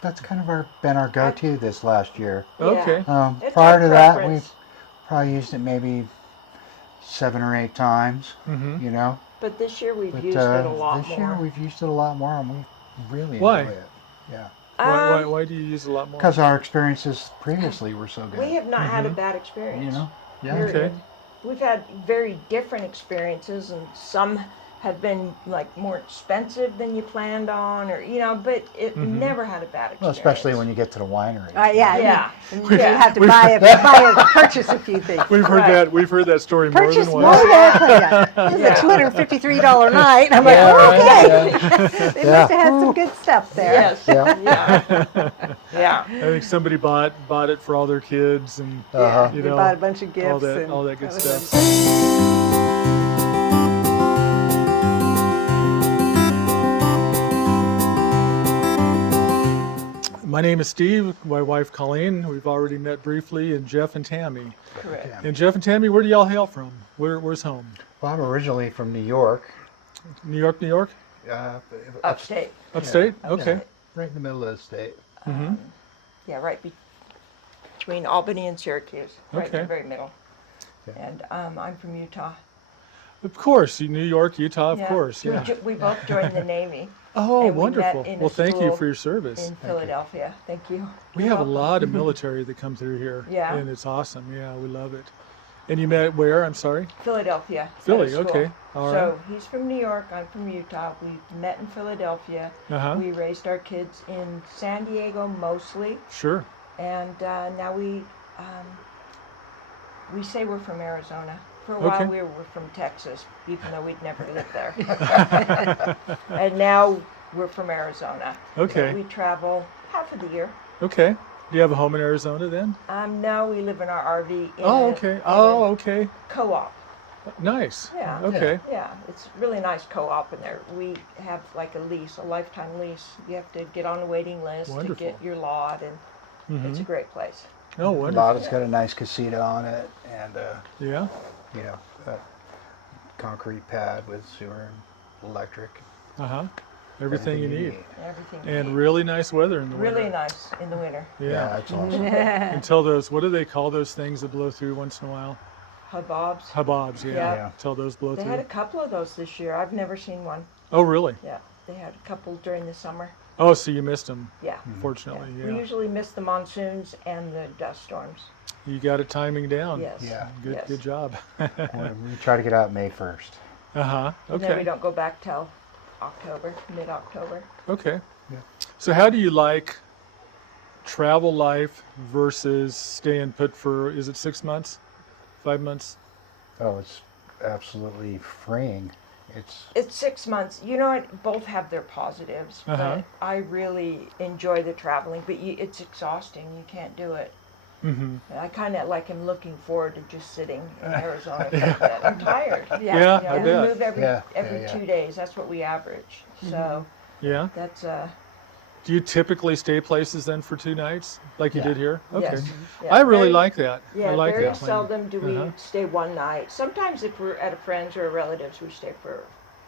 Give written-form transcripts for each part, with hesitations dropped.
that's kind of been our go-to this last year. Okay. It's Prior our to that, preference. we've probably used it maybe 7 or 8 times. Mm-hmm. You know, But this year we've but used it a lot this more. year we've used it a lot more, and we really Why? enjoy it. Yeah, Why do you use a lot more? because our experiences previously were so good. We have not had a Mhm. bad experience. You know, yeah. Period. Okay. We've had very different experiences, and some have been like more expensive than you planned on, or but it Mhm. never had a bad experience. Well, especially when you get to the winery. Yeah. You have to purchase a few things. We've heard Right. that. We've heard that story Purchase more more than than once. that. This is Yeah. a $253 night. I'm Yeah, like, right, okay. yeah. They must have had some good stuff there. Yes. Yeah. Yeah. Yeah. I think somebody bought it for all their kids, and Uh-huh. you They know, bought a bunch of gifts. all that good was stuff. My name is Steve, my wife Colleen. We've already met briefly, and Jeff and Tammy. Correct. And Jeff and Tammy, where do y'all hail from? Where's home? Well, I'm originally from New York. New York, New York? Uh, Upstate. Upstate? Okay. Yeah, right in the middle of the state. Mm-hmm. Yeah, right between Albany and Syracuse, right in Okay. the very middle. Yeah. And I'm from Utah. Of course, New York, Utah, of Yeah. course. Yeah. We both joined the Navy Oh, And we met wonderful. in a Well, thank you school for your service. in Philadelphia. Thank you. We You're have a welcome. lot of military that come through here. Yeah. And it's awesome. Yeah, we love it. And you met where? I'm sorry? Philadelphia. Philly, at a school. okay. All right. So he's from New York, I'm from Utah. We met in Philadelphia. Uh-huh. We raised our kids in San Diego mostly, Sure. and now we say we're from Arizona. For a Okay. while we were from Texas, even though we'd never lived there. And now we're from Arizona. Okay. So we travel half of the year. Okay. Do you have a home in Arizona then? No, we live in our RV in Okay. Okay. co-op. Nice. Yeah. Okay. Yeah, it's a really nice co-op in there. We have like a lease, a lifetime lease. You have to get on a waiting list Wonderful. to get your lot, and it's a Mhm. great place. Oh, The wonderful. lot has got a nice casita on it, and Yeah. a concrete pad with sewer and electric. Uh-huh. Everything you need. Everything. you And need. really nice weather in the really winter. nice in the winter. Yeah. That's awesome. Until those, what do they call those things that blow through once in a while? Hubobs. Hubobs, yeah. Yeah. Yeah. Until those blow They through. had a couple of those this year. I've never seen one. Oh, really? Yeah, they had a couple during the summer. Oh, so you missed them, Yeah. fortunately. Yeah. Yeah. We usually miss the monsoons and the dust storms. You got it timing down. Yes. Yeah. Good, Yes. good job. We try to get out May 1st. Uh-huh. And then we Okay. don't go back till October, mid-October. Okay. Yeah. So how do you like travel life versus staying put for, is it 6 months? 5 months? Oh, it's absolutely freeing. It's 6 months. You know, both have their positives, Uh-huh. but I really enjoy the traveling. But it's exhausting. You can't do it. Mm-hmm. I kind of like am looking forward to just sitting in Arizona for a bit. I'm tired. Yeah, You know, I we bet. move every Yeah, every yeah. 2 days. That's what we average. So Yeah. that's Do you typically stay places then for 2 nights, like you Yeah. did here? Okay. yes. Yeah, I really very- like that. Yeah, I like very that plan. seldom do we Uh-huh. stay one night. Sometimes if we're at a friend's or a relative's, we stay for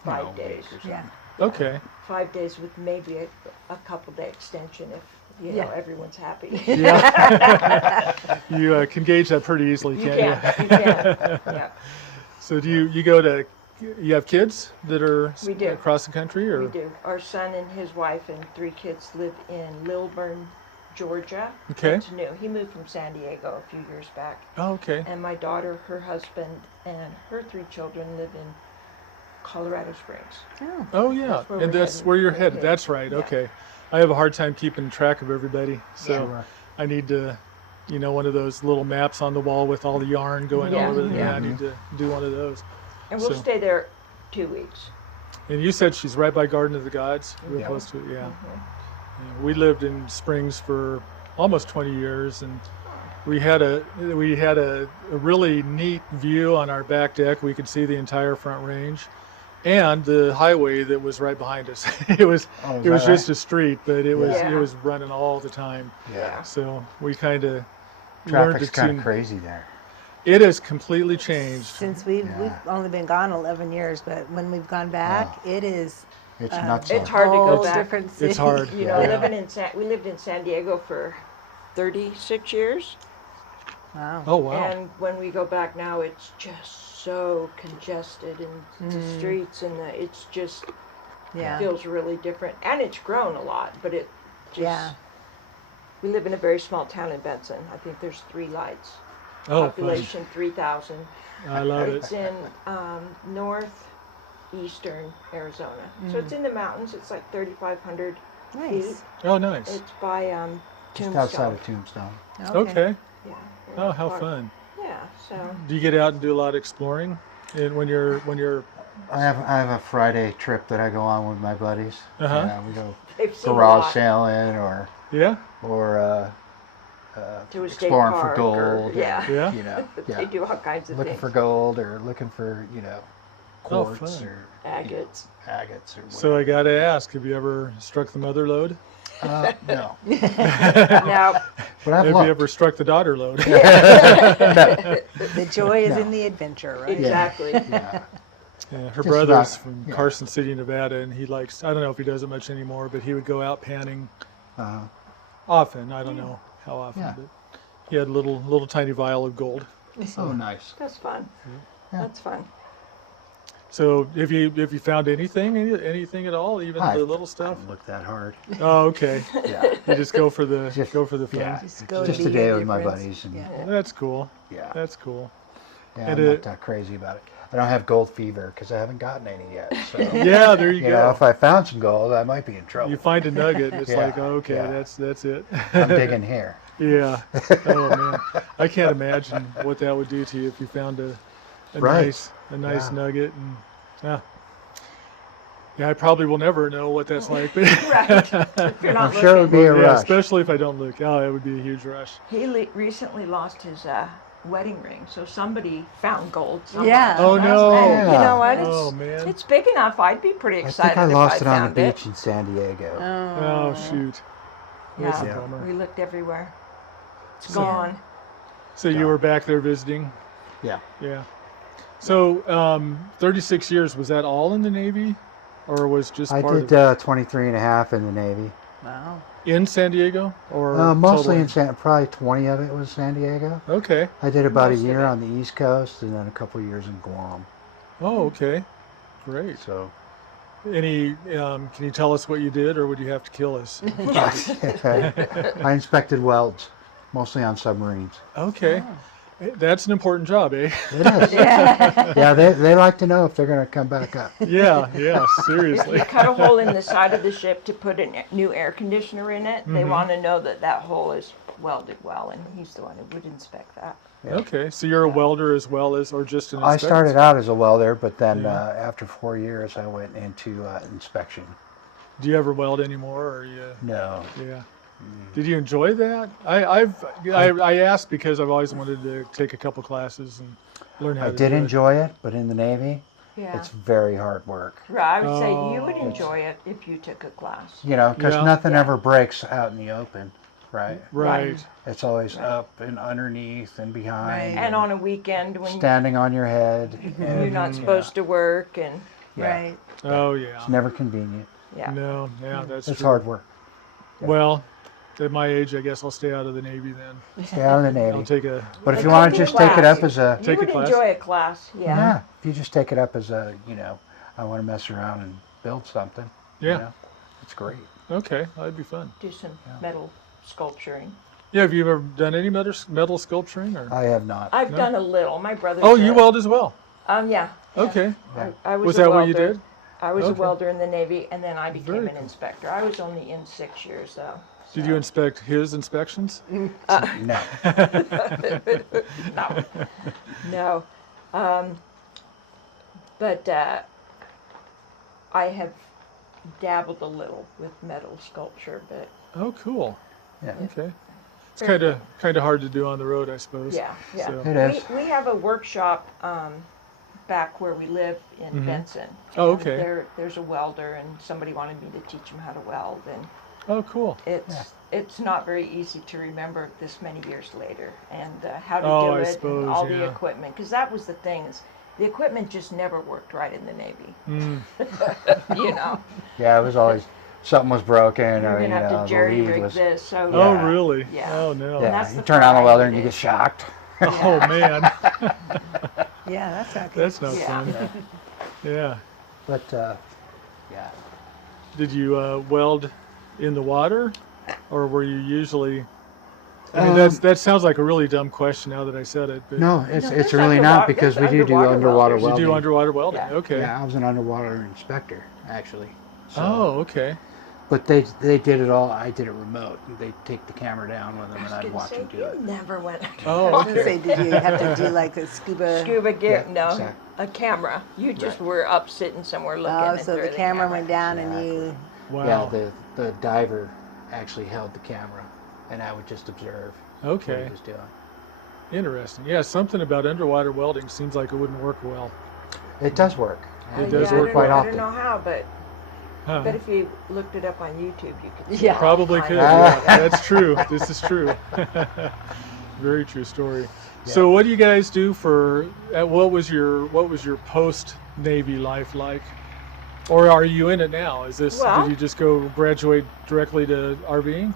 5 No, days. week or Yeah. Okay. 5 days with maybe a couple day extension if you Yeah. know everyone's happy. Yeah. You can gauge that pretty easily, You can't can. you? You can. Yeah. So do you go to, you have kids that are We do. across the country, or? We do. Our son and his wife and 3 kids live in Lilburn, Georgia. Okay. It's new. He moved from San Diego a few years back. Oh, okay. And my daughter, her husband, and her 3 children live in Colorado Springs. Oh. Oh, yeah. That's where And we're that's headed. where you're We're headed. headed. That's right. Yeah. Okay. I have a hard time keeping track of everybody. So Sure. I need to, one of those little maps on the wall with all the yarn going Yeah. all over. Yeah. I need to do one of those. And we'll So- stay there 2 weeks. And you said she's right by Garden of the Gods, real Yeah. close to it. Yeah. Mhm. Yeah, we lived in Springs for almost 20 years, and we had a really neat view on our back deck. We could see the entire Front Range, and the highway that was right behind us. it was Oh, is it was that just a street, but it was Yeah. it was running all the time. Yeah. So we kind of learned Traffic's to kind of tune. crazy there. It has completely changed. Since Yeah. we've only been gone 11 years, but when we've gone back, it is It's nuts. It's hard to go Whole back. different city. It's hard. You know, Yeah. we lived in San Diego for 36 years. Wow. Oh wow. And when we go back now, it's just so congested and the streets and it's just Yeah. feels really different. And it's grown a lot, but it just, Yeah. we live in a very small town in Benson. I think there's 3 lights. Oh, fun. Population 3,000. I love It's it. in northeastern Arizona. So it's in the mountains. It's like 3,500 feet. Nice. Oh, nice. It's by Just Tombstone. outside of Tombstone. Okay. Yeah. Oh, how Or- fun. Yeah. So Do you get out and do a lot of exploring? And when you're I have a Friday trip that I go on with my buddies. Uh-huh. We go they've seen a garage lot. sailing or yeah. To a state exploring for park gold. or- yeah. Yeah. You know, They do all kinds of looking things. for gold or looking for Oh, quartz fun. or Agates. agates or So I got to ask, have you ever struck the mother lode? no. Now, But I've Have looked. you ever struck the daughter load? The joy is No. in the adventure, right? exactly. Yeah. Yeah, her Just brother's about, from yeah. Carson City, Nevada, and he likes, I don't know if he does it much anymore, but he would go out panning Uh, often. I don't know how often, Yeah. but he had a little tiny vial of gold. oh, nice. That's fun. Yeah. That's fun. So have you found anything at all, even I the little I stuff? haven't looked that hard. Oh, okay. Yeah. You just go for the Just- fun. Yeah. Just go Just be a day a with my difference. buddies. And, Yeah. That's cool. yeah. That's cool. Yeah, And I'm it- not that crazy about it. I don't have gold fever because I haven't gotten any yet. So, Yeah, there you you know, go. if I found some gold, I might be in trouble. You find a nugget, and it's Yeah, like, oh, okay, yeah. that's it. I'm digging here. Yeah. Oh man, I can't imagine what that would do to you if you found a Right. nice Yeah. nugget. And yeah, I probably will never know what that's like. But Right. If you're not I'm sure it would looking. be a yeah, rush. especially if I don't look. Oh, it would be a huge rush. He recently lost his wedding ring, so somebody found gold somewhere. Yeah. Oh, no. And you know what? Oh, It's, man. it's big enough. I'd be pretty I excited think I if lost I it on the found it. beach in San Diego. Oh shoot. That's Yeah. a bummer. We looked everywhere. It's So- gone. So you were back there visiting. Yeah. Yeah. So 36 years, was that all in the Navy, or was just I part did of it? 23 and a half in the Navy. Wow. In San Diego, or Mostly in totally? probably 20 of it was San Diego. Okay. I did about Most a of year it. on the East Coast and then a couple years in Guam. Oh, okay. Great. So Any? Can you tell us what you did, or would you have to kill us? I inspected welds, mostly on submarines. Okay. That's an important job, eh? It is. Yeah, they like to know if they're going to come back up. Yeah. If Seriously. you cut a hole in the side of the ship to put a new air conditioner in it, they Mm-hmm. want to know that that hole is welded well, and he's the one who would inspect that. Yeah. Okay. So you're a welder as well as, or just an I inspector? started out as a welder, but then Yeah. after 4 years, I went into inspection. Do you ever weld anymore, or you? No. Yeah. Did you enjoy that? I asked because I've always wanted to take a couple classes and learn how I to did do it. enjoy it, but in the Navy, Yeah. it's very hard work. Right, I would say you would Oh. enjoy it if you took a class. You know, because Yeah. nothing Yeah. ever breaks out in the open, right? Right. It's always Right. up and underneath and behind. Right. And on a weekend when standing on your head. you're and, not supposed to work, and yeah, Right. Oh yeah. It's never convenient. yeah. No. Yeah, that's It's true. hard work. Well, at my age, I guess I'll stay out of the Navy then. Stay out of the I'll Navy. take a. But if Take you want a to just take it class. up as a, You Take a would class? enjoy a class, yeah. yeah, if you just take it up as a, I want to mess around and build something. Yeah. It's great. Okay, that'd be fun. Do some metal sculpturing. Yeah. Have you ever done any metal sculpturing, or? I have not. I've No? done a little. My brother. Oh, you weld as well. Yeah. Okay. I was Was a that welder. what you did? I was a Okay. welder in the Navy, and then I became Very an cool. inspector. I was only in 6 years, though. Did you inspect his inspections? No. No. No. But I have dabbled a little with metal sculpture, but Oh, cool. Yeah. Okay. It's Very kind of hard to do on the road, I suppose. yeah, yeah. So- It is. We have a workshop back where we live in Mhm. Benson. Oh, And okay. There's a welder, and somebody wanted me to teach him how to weld, and Oh, cool. it's not very easy to remember this many years later, and how to Oh, do I it suppose, and all the yeah. equipment, because that was the thing is the equipment just never worked right in the Navy. Mm. You know, Yeah, it was always something was broken, you're or gonna have to the jerry lead rig was. this. So Oh, Yeah. really? Yeah. Oh, no. Yeah, that's you the turn on the part I welder and you hated. get shocked. Oh, man. Yeah, that's not good. That's not Yeah. fun. Yeah. But yeah, Did you weld in the water, or were you usually? I mean, that sounds like a really dumb question now that I said it. But no, it's No, it's there's really not, underwater- because we there's do underwater underwater welders. you welding. do underwater welding. Yeah. Okay. Yeah, I was an underwater inspector actually. So, Oh, okay. but they did it all. I did it remote. They take the camera down with them, I and was I'd gonna watch say, them do you it. never went. Oh, I was gonna okay. say, did you have to do like the scuba? Scuba gear, Yeah, no, exactly. a camera. You just Right. were up sitting somewhere looking. Oh, and so the through camera went down and Exactly. you. Wow. Yeah, the diver actually held the camera, and I would just observe what Okay. he was doing. Interesting. Yeah, something about underwater welding seems like it wouldn't work well. It does work. It does I work don't quite know, I often. don't know how, but Huh. if you looked it up on YouTube, you could. Yeah. Probably find could. it. Yeah, that's true. This is true. Very true story. So, what do you guys do for? What was your post Navy life like? Or are you in it now? Is this? Well- Did you just go graduate directly to RVing?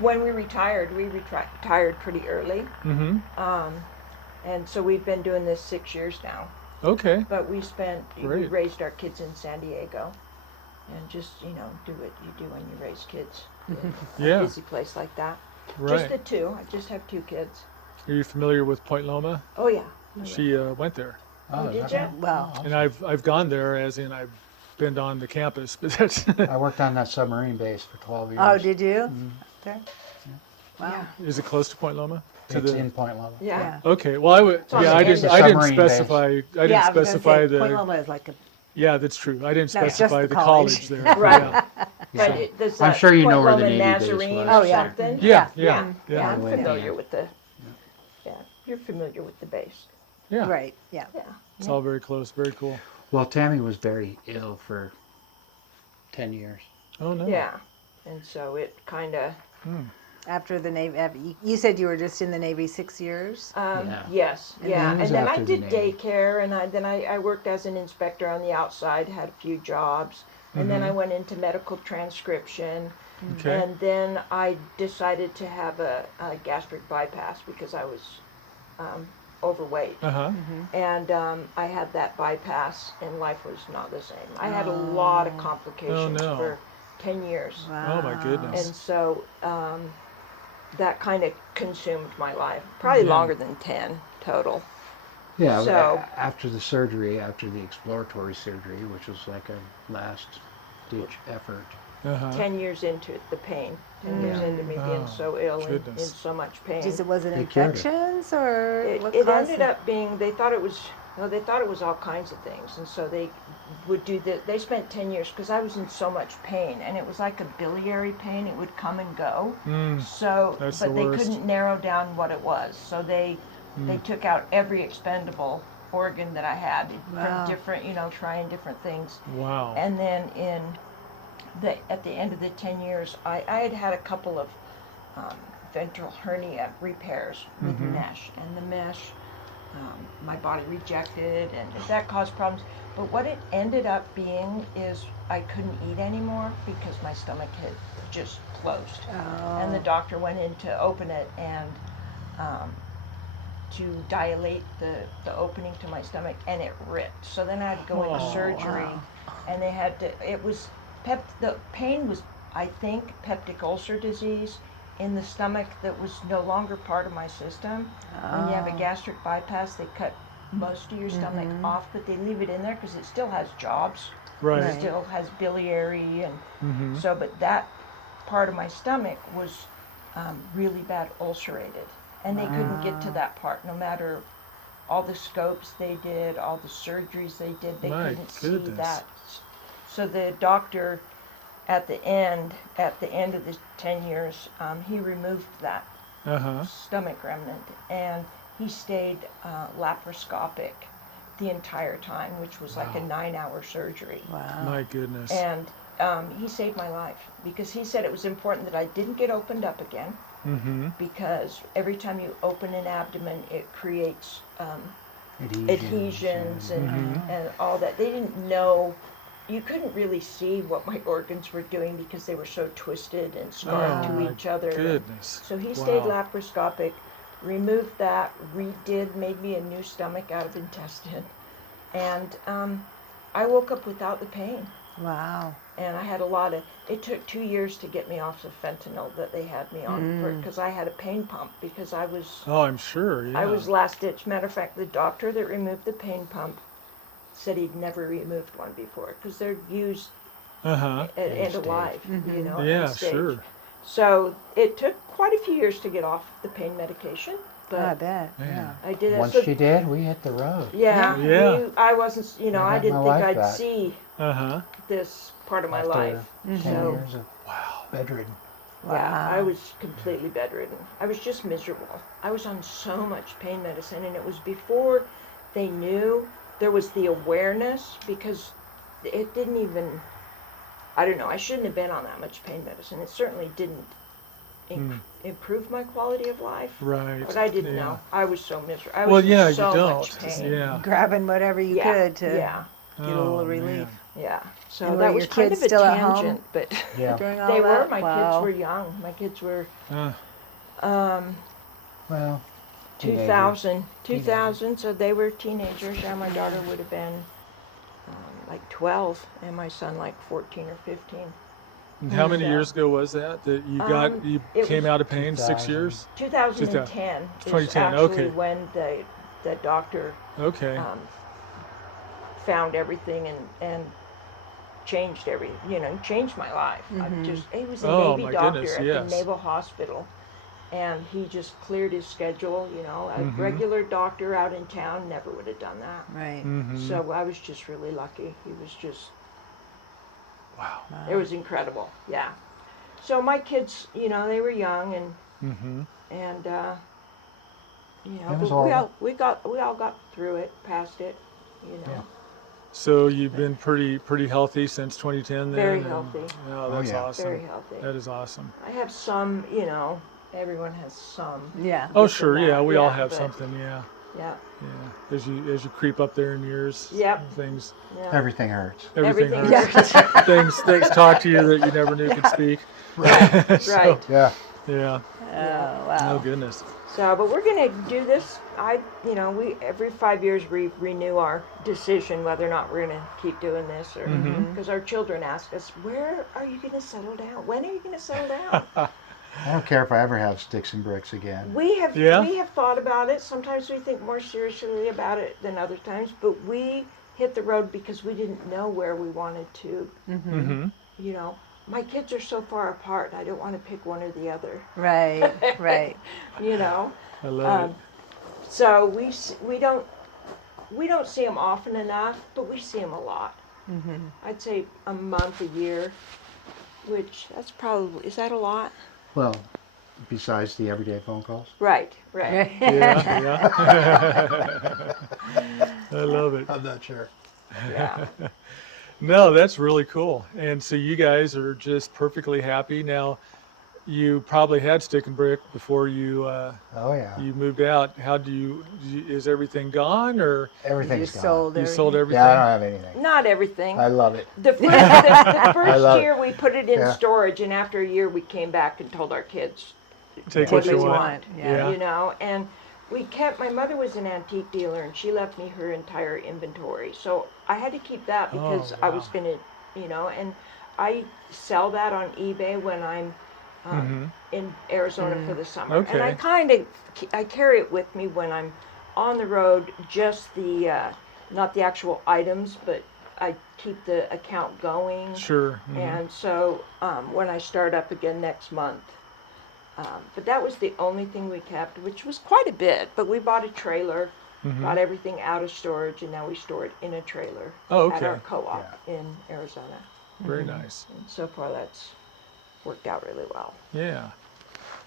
When we retired, we retired pretty early, Mm-hmm. and so we've been doing this 6 years now. Okay. But we Great. raised our kids in San Diego, and just do what you do when you raise kids. A Yeah. busy place like that. Just Right. the two. I just have 2 kids. Are you familiar with Point Loma? Oh yeah. She went there, Oh, is did that ya? right? Well, and I've gone there, as in I've been on the campus, but that's I worked on that submarine base for 12 years. oh, did you? Mm-hmm. There? Wow. Yeah. Is it close to Point Loma? It's in Point Loma. Yeah. Okay. Well, I would. on Yeah, the I edge didn't. of I didn't submarine base. specify. I didn't Yeah, I was gonna specify say, the. Point Loma is like a. Yeah, that's true. I didn't No, it's just specify the the college. college there. Right. Yeah. But it, does I'm that sure you know Point where the Loma Navy base Nazarene was. or Oh, yeah. something? Yeah. Yeah. Yeah. Yeah, I'm Yeah. familiar with the. Yeah, you're familiar with the base. Yeah. Right. Yeah. Yeah. It's all very close. Very cool. Well, Tammy was very ill for 10 years. Oh no. Yeah, and so it kind of. After the Navy, you said you were just in the Navy 6 years. Yeah. Yes, And yeah, then it and was then I after the did Navy. daycare, and I worked as an inspector on the outside, had a few jobs, and then I went into medical transcription, Okay. and then I decided to have a gastric bypass because I was overweight, Uh huh. and I had that bypass, and life was not the same. I had a lot of complications no. for 10 years. Oh my goodness. And so that kind of consumed my life. Probably Yeah. longer than 10 total. Yeah, So- after the surgery, after the exploratory surgery, which was like a last ditch effort. Uh huh. 10 years into it, the pain. 10 years Yeah. into me being Oh, so ill and in goodness. so much pain. Just, was it They cured it. infections or It, what it caused ended up being, they thought it was all kinds of things. And so they would do they spent 10 years because I was in so much pain. And it was like a biliary pain. It would come and go. Mm. So, That's but the they worst. couldn't narrow down what it was. So they took out every expendable organ that I had Wow. from different, trying different things. Wow. And then at the end of the 10 years, I had had a couple of ventral hernia repairs with mesh, and the mesh, my body rejected, and that caused problems. But what it ended up being is I couldn't eat anymore because my stomach had just closed. And the doctor went in to open it and to dilate the opening to my stomach, and it ripped. So then I had to go into surgery, and they had to, it was, the pain was, I think, peptic ulcer disease in the stomach that was no longer part of my system. When you have a gastric bypass, they cut most of your stomach off, but they leave it in there because it still has jobs. Right. It still has biliary, and Mm-hmm. so, but that part of my stomach was really bad ulcerated. And they couldn't get to that part, no matter all the scopes they did, all the surgeries they did, they My couldn't see goodness. that. So the doctor, at the end of the 10 years, he removed that Uh huh. stomach remnant, and he stayed laparoscopic the entire time, which was like a 9-hour surgery. Wow. My goodness. And he saved my life because he said it was important that I didn't get opened up again, Mm-hmm. because every time you open an abdomen, it creates adhesions and all that. They didn't know. You couldn't really see what my organs were doing because they were so twisted and scarred Oh, to my each other. goodness. So he stayed Wow. laparoscopic, removed that, made me a new stomach out of intestine. And I woke up without the pain. Wow. And I had it took 2 years to get me off of fentanyl that they had me on because I had a pain pump because I was Oh, I'm sure. Yeah. I was last ditch. Matter of fact, the doctor that removed the pain pump said he'd never removed one before because they're used Uh-huh. at end of stage. life, you know. Yeah, end stage. sure. So it took quite a few years to get off the pain medication, I but bet. Man. Yeah. I did it. Once So, she did, we hit the road. yeah, Yeah. I wasn't, you know, I I got didn't my think life I'd back. see Uh-huh. this part of my After life. 10 So, years of Wow. bedridden. yeah, Wow. I was completely bedridden. I was just miserable. I was on so much pain medicine, and it was before they knew. There was the awareness because it didn't even, I don't know, I shouldn't have been on that much pain medicine. It certainly didn't improve my quality of life. Right. But I didn't Yeah. know. I was so miserable. I was Well, in yeah, so you don't. much pain. Yeah. Grabbing whatever you Yeah, could to yeah, get a little Oh, relief. man. yeah. So And were that was your kind kids of a still at home? tangent, but Yeah. During all they were. that? My Wow. kids were young. My kids were Uh, Well, teenagers. 2000, so they were teenagers. Yeah, my daughter would have been like 12, and my son like 14 or 15. and how many So- years ago was that you it came was out of pain? 6 2000. years? 2010 is 2010, actually okay. when the doctor Okay. found everything and changed changed my life. He was a Oh, Navy my doctor goodness, at yes. the Naval Hospital, and he just cleared his schedule. You know, a Mm-hmm. regular doctor out in town never would have done that. Right. Mm-hmm. So I was just really lucky. He was just, Wow. it was incredible. Yeah. So my kids, you know, they were young and Mm-hmm. you know, It was but we horrible. all got through it, past it, you know. Yeah. So you've been pretty healthy since 2010 then? Very and- healthy. Oh, that's yeah. awesome. Very healthy. That is awesome. I have some, you know, everyone has some. Yeah. Oh, this and sure. Yeah, that, we all yeah, have but- something. Yeah. Yeah. Yeah. As you creep up there in years, Yep. things Yeah. Everything hurts. everything Everything hurts. hurts. things talk to you that you never knew could speak. Right. So, Right. Yeah. Yeah. Oh, Oh wow. goodness. So, but we're gonna do this. We every 5 years renew our decision whether or not we're gonna keep doing this, or because our children ask us, "Where are you gonna settle down? When are you gonna settle down?" I don't care if I ever have sticks and bricks again. We have Yeah. thought about it. Sometimes we think more seriously about it than other times, but we hit the road because we didn't know where we wanted to. Mm-hmm. You know, my kids are so far apart. I don't want to pick one or the other. Right. Right. You know. I love it. So we don't see them often enough, but we see them a lot. I'd say a month, a year, which is that a lot? Well, besides the everyday phone calls. Right, right. Yeah. Yeah. I love it. I'm not sure. Yeah. No, that's really cool. And so you guys are just perfectly happy now. You probably had stick and brick before you Oh yeah. you moved out. How is everything gone, or You Everything's gone. sold you everything. sold everything? Yeah, I don't have anything. Not everything. I love it. The first love it. year we put it in Yeah. storage, and after a year we came back and told our kids Take what what we you want. want. Yeah. You know, and my mother was an antique dealer, and she left me her entire inventory. So I had to keep that because I was wow. going to, you know, and I sell that on eBay when I'm in Arizona for the summer. And I Okay. I carry it with me when I'm on the road, just not the actual items, but I keep the account going. Sure. Mhm. And so when I start up again next month, but that was the only thing we kept, which was quite a bit. But we bought a trailer, got everything out of storage, and now we store it in a trailer Oh, at our okay. co-op in Arizona. Very nice. And so far, that's worked out really well. Yeah.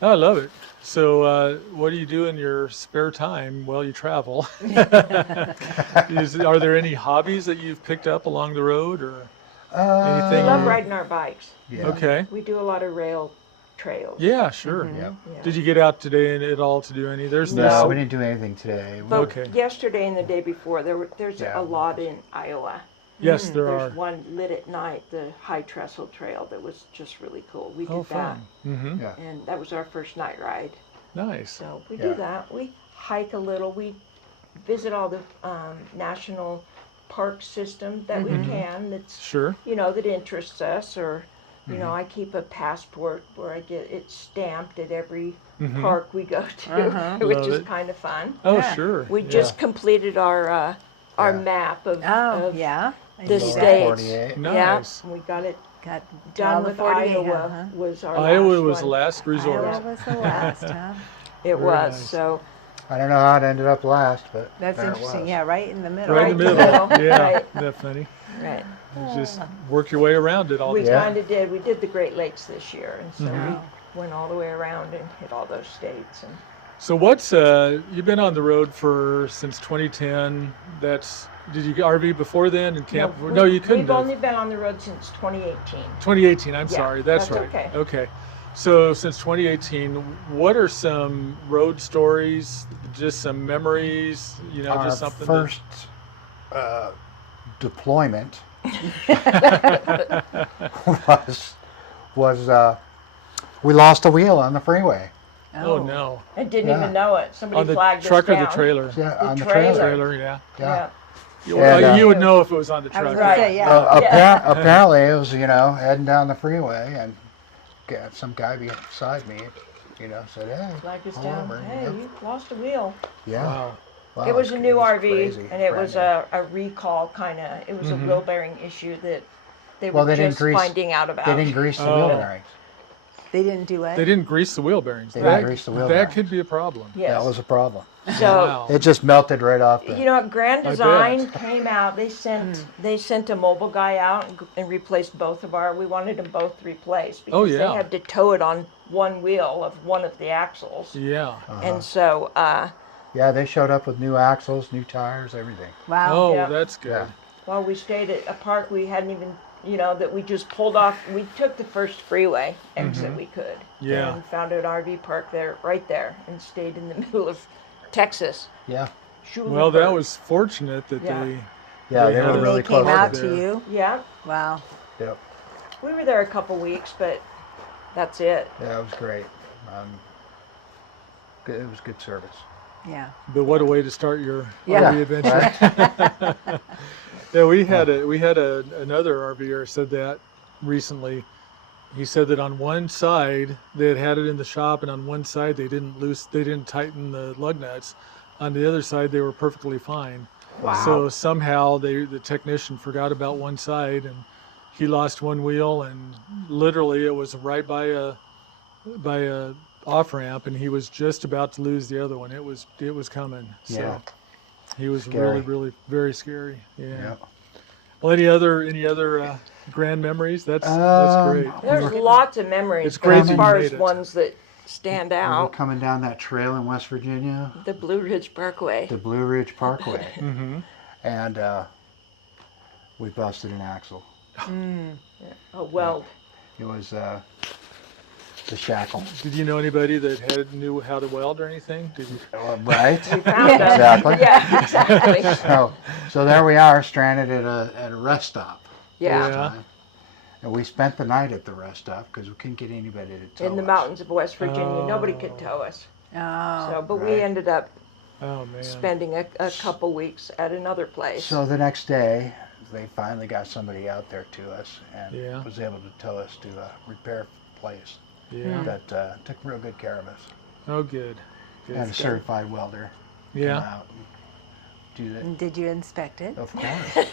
Oh, I love it. So, what do you do in your spare time while you travel? Are there any hobbies that you've picked up along the road, or We anything? love riding our bikes. Yeah. Okay. We do a lot of rail trails. Yeah, sure. Yeah. Yeah. Did you get out today at all to do any? There's No, this. we didn't do anything today. But Okay. yesterday and the day before, there's Yeah. a lot in Iowa. Yes, there There's are. one lit at night, the High Trestle Trail, that was just really cool. We did Oh, that, fun. Mm-hmm. Yeah. and that was our first night ride. Nice. So we Yeah. do that. We hike a little. We visit all the national park system that we can. That's Sure. that interests us. Or I keep a passport where I get it stamped at every park we go to, which Love is it. kind of fun. Oh, Yeah. sure. We Yeah. just completed our Yeah. map of, Oh, of yeah. I the see that. state. 48. Nice. Yeah, we got it Got done all the with 48, Iowa. huh? Was our Iowa last was the one. last resort. Iowa was the last, huh? It Very was nice. so. I don't know how it ended up last, but That's there it interesting. was. Yeah, right in the middle. Right in the Right in middle. the middle. Yeah. Right. Isn't that funny? Right. You just work your way around it all We the time. kind of did. We did the Great Lakes this year, and so Mm-hmm. we went all the way around and hit all those states. And So what's you've been on the road since 2010. Did you RV before then and camp? No, you couldn't We've have. only been on the road since 2018. 2018. I'm Yeah, sorry. That's that's right. okay. Okay. So since 2018, what are some road stories? Just some memories? Our just something. first deployment was we lost a wheel on the freeway. Oh no. I didn't Yeah. even know it. Somebody On the flagged truck us or down. the trailer? Yeah, The on the trailer. trailer. Trailer, yeah. Yeah. Well, And, you would know if it was on the I was truck. gonna Right. say, yeah. Apparently, it was heading down the freeway, and some guy beside me, said, "Hey, Flagged us pull down. over," Hey, you lost a wheel. Yeah. Wow. Wow, It was a new RV, crazy, and it brand was new. a recall kind of. It was a wheel bearing issue that they were They didn't just grease- finding out about. They didn't grease the Oh. wheel bearings. They didn't do it. They didn't grease the wheel bearings. They that didn't grease the wheel that bearings. could be a problem. Yes. That was a problem. So Wow. It just melted right off the. Grand I Design bet. came out. They sent a mobile guy out and replaced both of our. We wanted them both replaced because Oh, yeah. they had to tow it on one wheel of one of the axles. Yeah. And so Yeah, they showed up with new axles, new tires, everything. Wow. Oh, Yeah. that's good. Yeah. while we stayed at a park we hadn't even, that we just pulled off. We took the first freeway exit we could. Yeah. And found an RV park there, right there, and stayed in the middle of Texas. Yeah. Well, that was fortunate that Yeah. Yeah, They they had were a- really They came close. out there. to you. Yeah, Wow. Yep. we were there a couple weeks, but that's it. Yeah, it was great. It was good service. Yeah. But what a way to start your Yeah. RV adventure. Right? Yeah, we had another RVer said that recently. He said that on one side they had it in the shop, and on one side they didn't tighten the lug nuts. On the other side they were perfectly fine. Wow. So somehow the technician forgot about one side, and he lost one wheel, and literally it was right by a off ramp, and he was just about to lose the other one. It was coming. So Yeah. he was Scary. really very scary. Yeah. Yeah. Well, any other grand memories? That's great. There's lots of memories. It's great but that as you far made as it. ones that stand We were out, coming down that trail in West Virginia, the Blue Ridge Parkway. the Blue Ridge Parkway, Mm-hmm. and we busted an axle. A weld. It was the shackle. Did you know anybody that knew how to weld or anything? Did you? Right? We found them. Exactly. Yeah, exactly. So there we are, stranded at a rest stop. Yeah. Yeah. And we spent the night at the rest stop because we couldn't get anybody to tow In the us. mountains of West Virginia, nobody could tow us. Oh. So, but we right. ended up Oh man. spending a couple weeks at another place. So the next day, they finally got somebody out there to us and Yeah. was able to tow us to a repair place Yeah. that took real good care of us. Oh, good. And a Good. certified welder come Yeah. out and do that. And did you inspect it? Of course.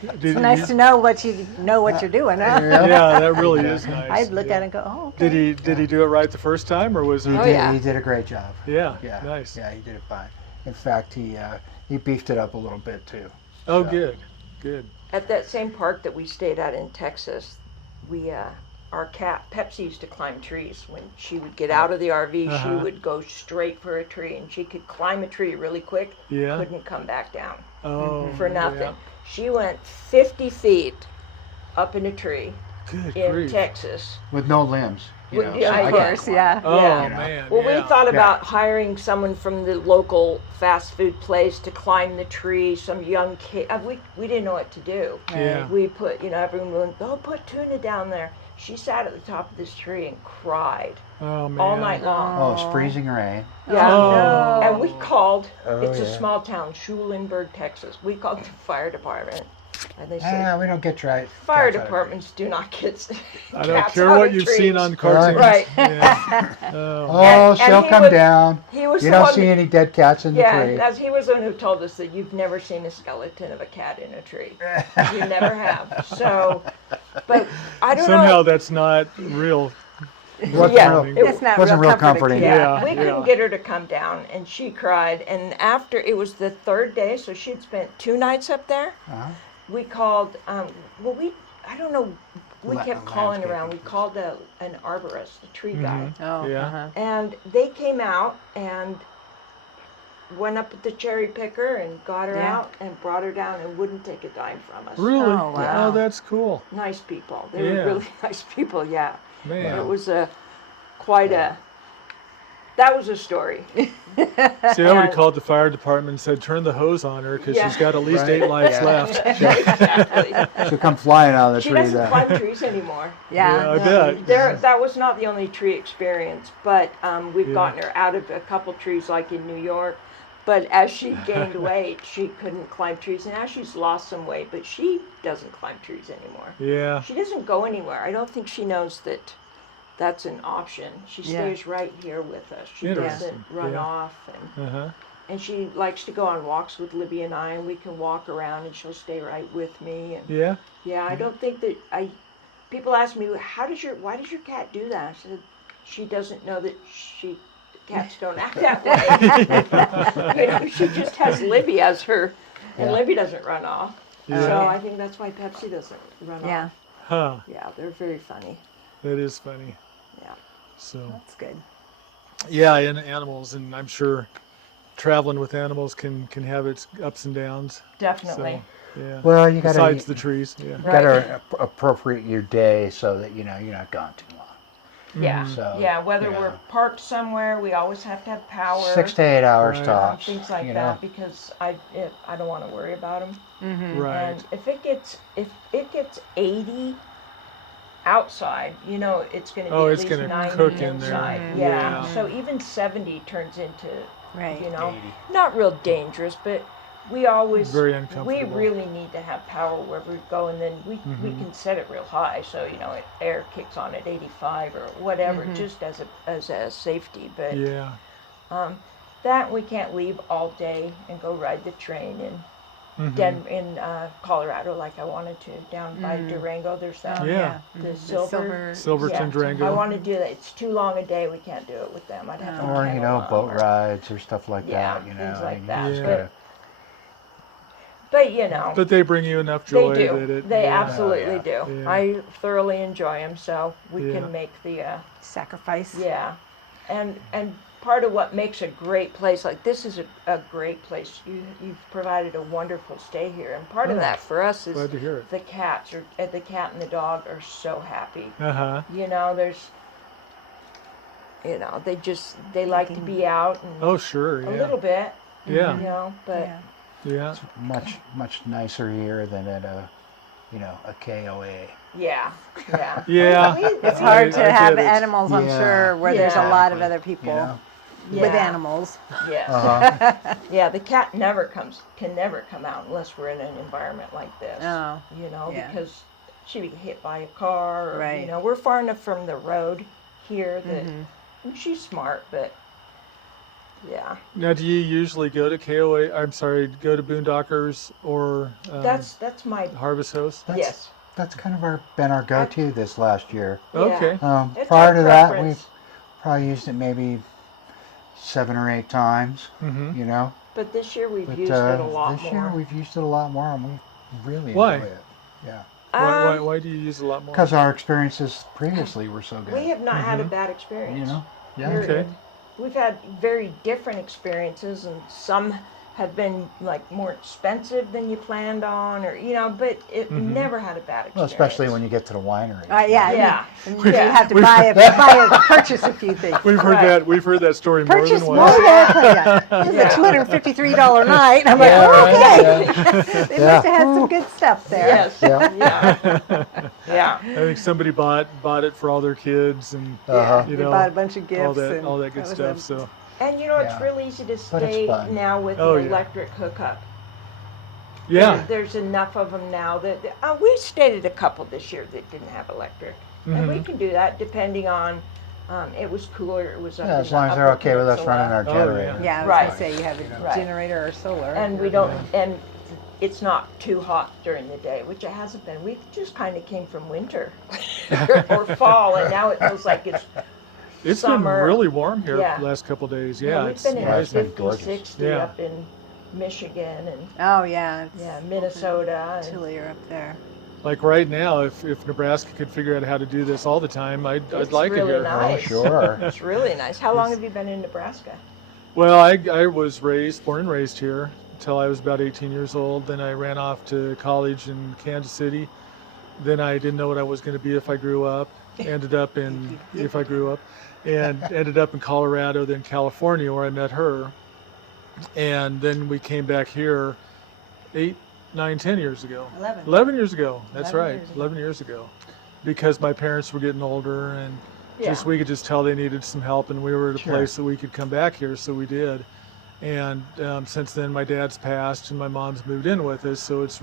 Did It's nice to know what you're doing, huh? Yeah, that really is nice. I'd look Yeah. at it and go, oh, okay. Did he do it right the first time, or was it? Oh, yeah. He did a great job. Yeah. Yeah. Nice. Yeah, he did it fine. In fact, he beefed it up a little bit too. Oh, So, good. Good. At that same park that we stayed at in Texas, our cat Pepsi used to climb trees. When she would get out of the RV, she Uh-huh. would go straight for a tree, and she could climb a tree really quick. Yeah. Couldn't come back down Oh. for nothing. yeah. She went 50 feet up in a tree, Good in grief. Texas. With no limbs. You With- know, yeah, so I I Of get course, one. yeah. Oh, Yeah. You know. man. Well, yeah. we thought Yeah. about hiring someone from the local fast food place to climb the tree. Some young kid. We didn't know what to do. Yeah. We put, everyone went, "Go put Tuna down there." She sat at the top of this tree and cried Oh, man. all night long. Oh, it's freezing rain. Yeah. Oh, no. And we called. Oh, It's a yeah. small town, Schulenburg, Texas. We called the fire department, and they said, Yeah, we don't get dry. "Fire cats out of departments do not get I don't cats care out what of you've trees." seen on cartoons. Right. Yeah. Oh. Oh, And she'll he come was- down. He was You the don't one see that- any dead cats in the Yeah, tree. he was the one who told us that you've never seen a skeleton of a cat in a tree. You never have. So, but I don't Somehow know. that's not real. Wasn't Yeah, real, it That's not wasn't real real comforting. comforting. Yeah. We couldn't get her to come down, and she cried. And after it was the third day, so she'd spent 2 nights up there. Uh-huh. We called. I don't know. We La- kept calling landscaping around. We person. called an arborist, a tree guy. Oh, Yeah. uh-huh. And they came out and went up with the cherry picker and got her Yeah. out and brought her down and wouldn't take a dime from us. Really? Oh, wow. Oh, that's cool. Nice people. They Yeah. were really nice people, yeah. Man. It was that was a story. See, I would have and- called the fire department and said, turn the hose on her because Yeah. she's got at least Right. 8 lives Yeah. left. Exactly. She'll come flying out of the She tree doesn't then. climb trees anymore. Yeah, I Yeah. bet. That was not the only tree experience, but we've Yeah. gotten her out of a couple trees, like in New York. But as she gained weight, she couldn't climb trees, and now she's lost some weight, but she doesn't climb trees anymore. Yeah. She doesn't go anywhere. I don't think she knows that that's an option. She Yeah. stays right here with us. She Interesting. doesn't run Yeah. off, and Uh-huh. she likes to go on walks with Libby and I, and we can walk around, and she'll stay right with me. And Yeah. yeah, I don't think that people ask me, why does your cat do that? I said, she doesn't know that cats don't act that way. She just has Libby as her, and Yeah. Libby doesn't run off. Yeah. So I think that's why Pepsi doesn't run Yeah, off. Huh. Yeah, they're very funny. That is funny. Yeah. So, that's good. yeah, and animals, and I'm sure traveling with animals can have its ups and downs. Definitely. So, yeah. Well, you gotta Besides the trees. Yeah. gotta appropriate your day so that you're not gone too long. Yeah. So, Yeah, whether yeah. we're parked somewhere, we always have to have power. 6 to 8 hours Right. tops. Things like you that know. because I don't want to worry about them. Mm-hmm. Right. And if it gets 80 outside, it's going to be Oh, at it's least gonna 90 cook in there. inside. Mhm. Yeah. Yeah. So even 70 turns into Right. 80. not real dangerous, but we always Very we uncomfortable. really need to have power wherever we go, and then we Mhm. can set it real high, so air kicks on at 85 or whatever, Mhm. just as a safety. But Yeah. that we can't leave all day and go ride the train in Mhm. in Colorado like I wanted to. Down by Mm. Durango, there's that. Oh, Yeah. The Mhm. silver. Silverton, Yeah. Durango. I want to do that. It's too long a day. We can't do it with them. I'd have to No. Or, kennel boat them, or- rides or stuff like Yeah, that, things like you that. just Yeah. gotta- But But they bring you enough they joy do. that it. They yeah. absolutely Yeah. do. Yeah. I thoroughly enjoy them, so we Yeah. can make the Sacrifice. yeah, and part of what makes a great place like this is a great place. You've provided a wonderful stay here, and part of Oh, that for us is Glad to hear it. the the cat and the dog are so happy. Uh-huh. There's they like to be out and Oh, sure. a Yeah. little bit, Yeah. but Yeah. Yeah. It's much nicer here than at a KOA. yeah. Yeah. It's I- hard to I have get it. animals, I'm Yeah. sure, where there's a Yeah. lot of Exactly. other people You know? with Yeah. animals. Yes. Uh-huh. Yeah, the cat can never come out unless we're in an environment like this. Oh, yeah. Because she would get hit by a car. Or, Right. we're far enough from the road here that Mhm. she's smart, but yeah, Now, do you usually go to KOA? I'm sorry, go to Boondockers or that's my Harvest Host? yes. That's kind of been our go-to this last year. Yeah. Okay. It's Prior our to that, preference. we've probably used it maybe 7 or 8 times, Mm-hmm. But this year we've But used it a lot this more. year we've used it a lot more, and we really Why? enjoy it. Yeah, Why do you use a lot more? because our experiences previously were so good. We have not had a Mhm. bad experience. Yeah. Period. Okay. We've had very different experiences, and some have been like more expensive than you planned on, or but it never had a bad experience. Well, especially when you get to the winery. Yeah. Yeah. And you have to purchase a few things. We've heard Right. that. We've heard that story more Purchase than more once. This is a $253 night. I'm like, okay. They must have had some good stuff there. Yes. Yeah. Yeah. Yeah. I think somebody bought it for all their kids, and Uh-huh. you We know, bought a bunch of gifts all that good was stuff. a- So And it's Yeah. real easy to But it's stay fun. now with Oh, the yeah. electric hookup. yeah, There's enough of them now that we stayed at a couple this year that didn't have electric, and we can do that depending on. It was cooler. It was up Yeah, in as the long as they're upper okay with us peninsula. running our Oh, yeah. generator. Yeah, I was Right. going to say you have a Right. generator or solar. And we don't, and it's not too hot during the day, which it hasn't been. We just kind of came from winter or fall, and now it feels like it's summer. been really warm here Yeah. the last couple of days. Yeah, Yeah, we've it's been in Yeah, it's been 50, gorgeous. 60 Yeah. up in Michigan and Oh, yeah. It's Minnesota. And, chillier up there. like right now. If Nebraska could figure out how to do this all the time, I'd It's like really it here. nice. Oh, sure. it's really nice. How long have you been in Nebraska? Well, I was born and raised here until I was about 18 years old. Then I ran off to college in Kansas City. Then I didn't know what I was going to be if I grew up. Ended up in Colorado, then California, where I met her. And then we came back here 8, 9, 10 years ago. 11 years ago. That's 11 right. years ago. 11 years ago. Because my parents were getting older, and we could just tell they needed some help, and we were at a Sure. place that we could come back here, so we did. And since then, my dad's passed, and my mom's moved in with us, so it's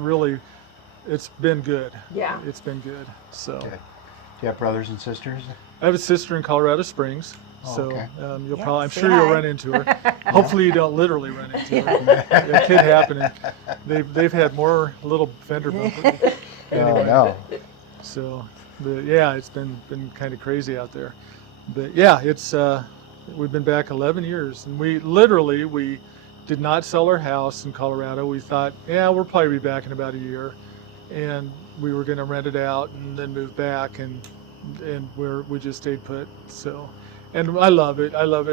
been good. Yeah. It's been good. So Okay. Do you have brothers and sisters? I have a sister in Colorado Springs. Oh, So okay. you'll Yeah, probably, I'm say sure you'll hi. run into her. Hopefully you don't literally run into her. It could happen. And they've had more little fender bumpers. Oh, no. So, but yeah, it's been kind of crazy out there. But yeah, it's we've been back 11 years, and we did not sell our house in Colorado. We thought, yeah, we'll probably be back in about a year, and we were going to rent it out and then move back, and we just stayed put. So, and I love it. I love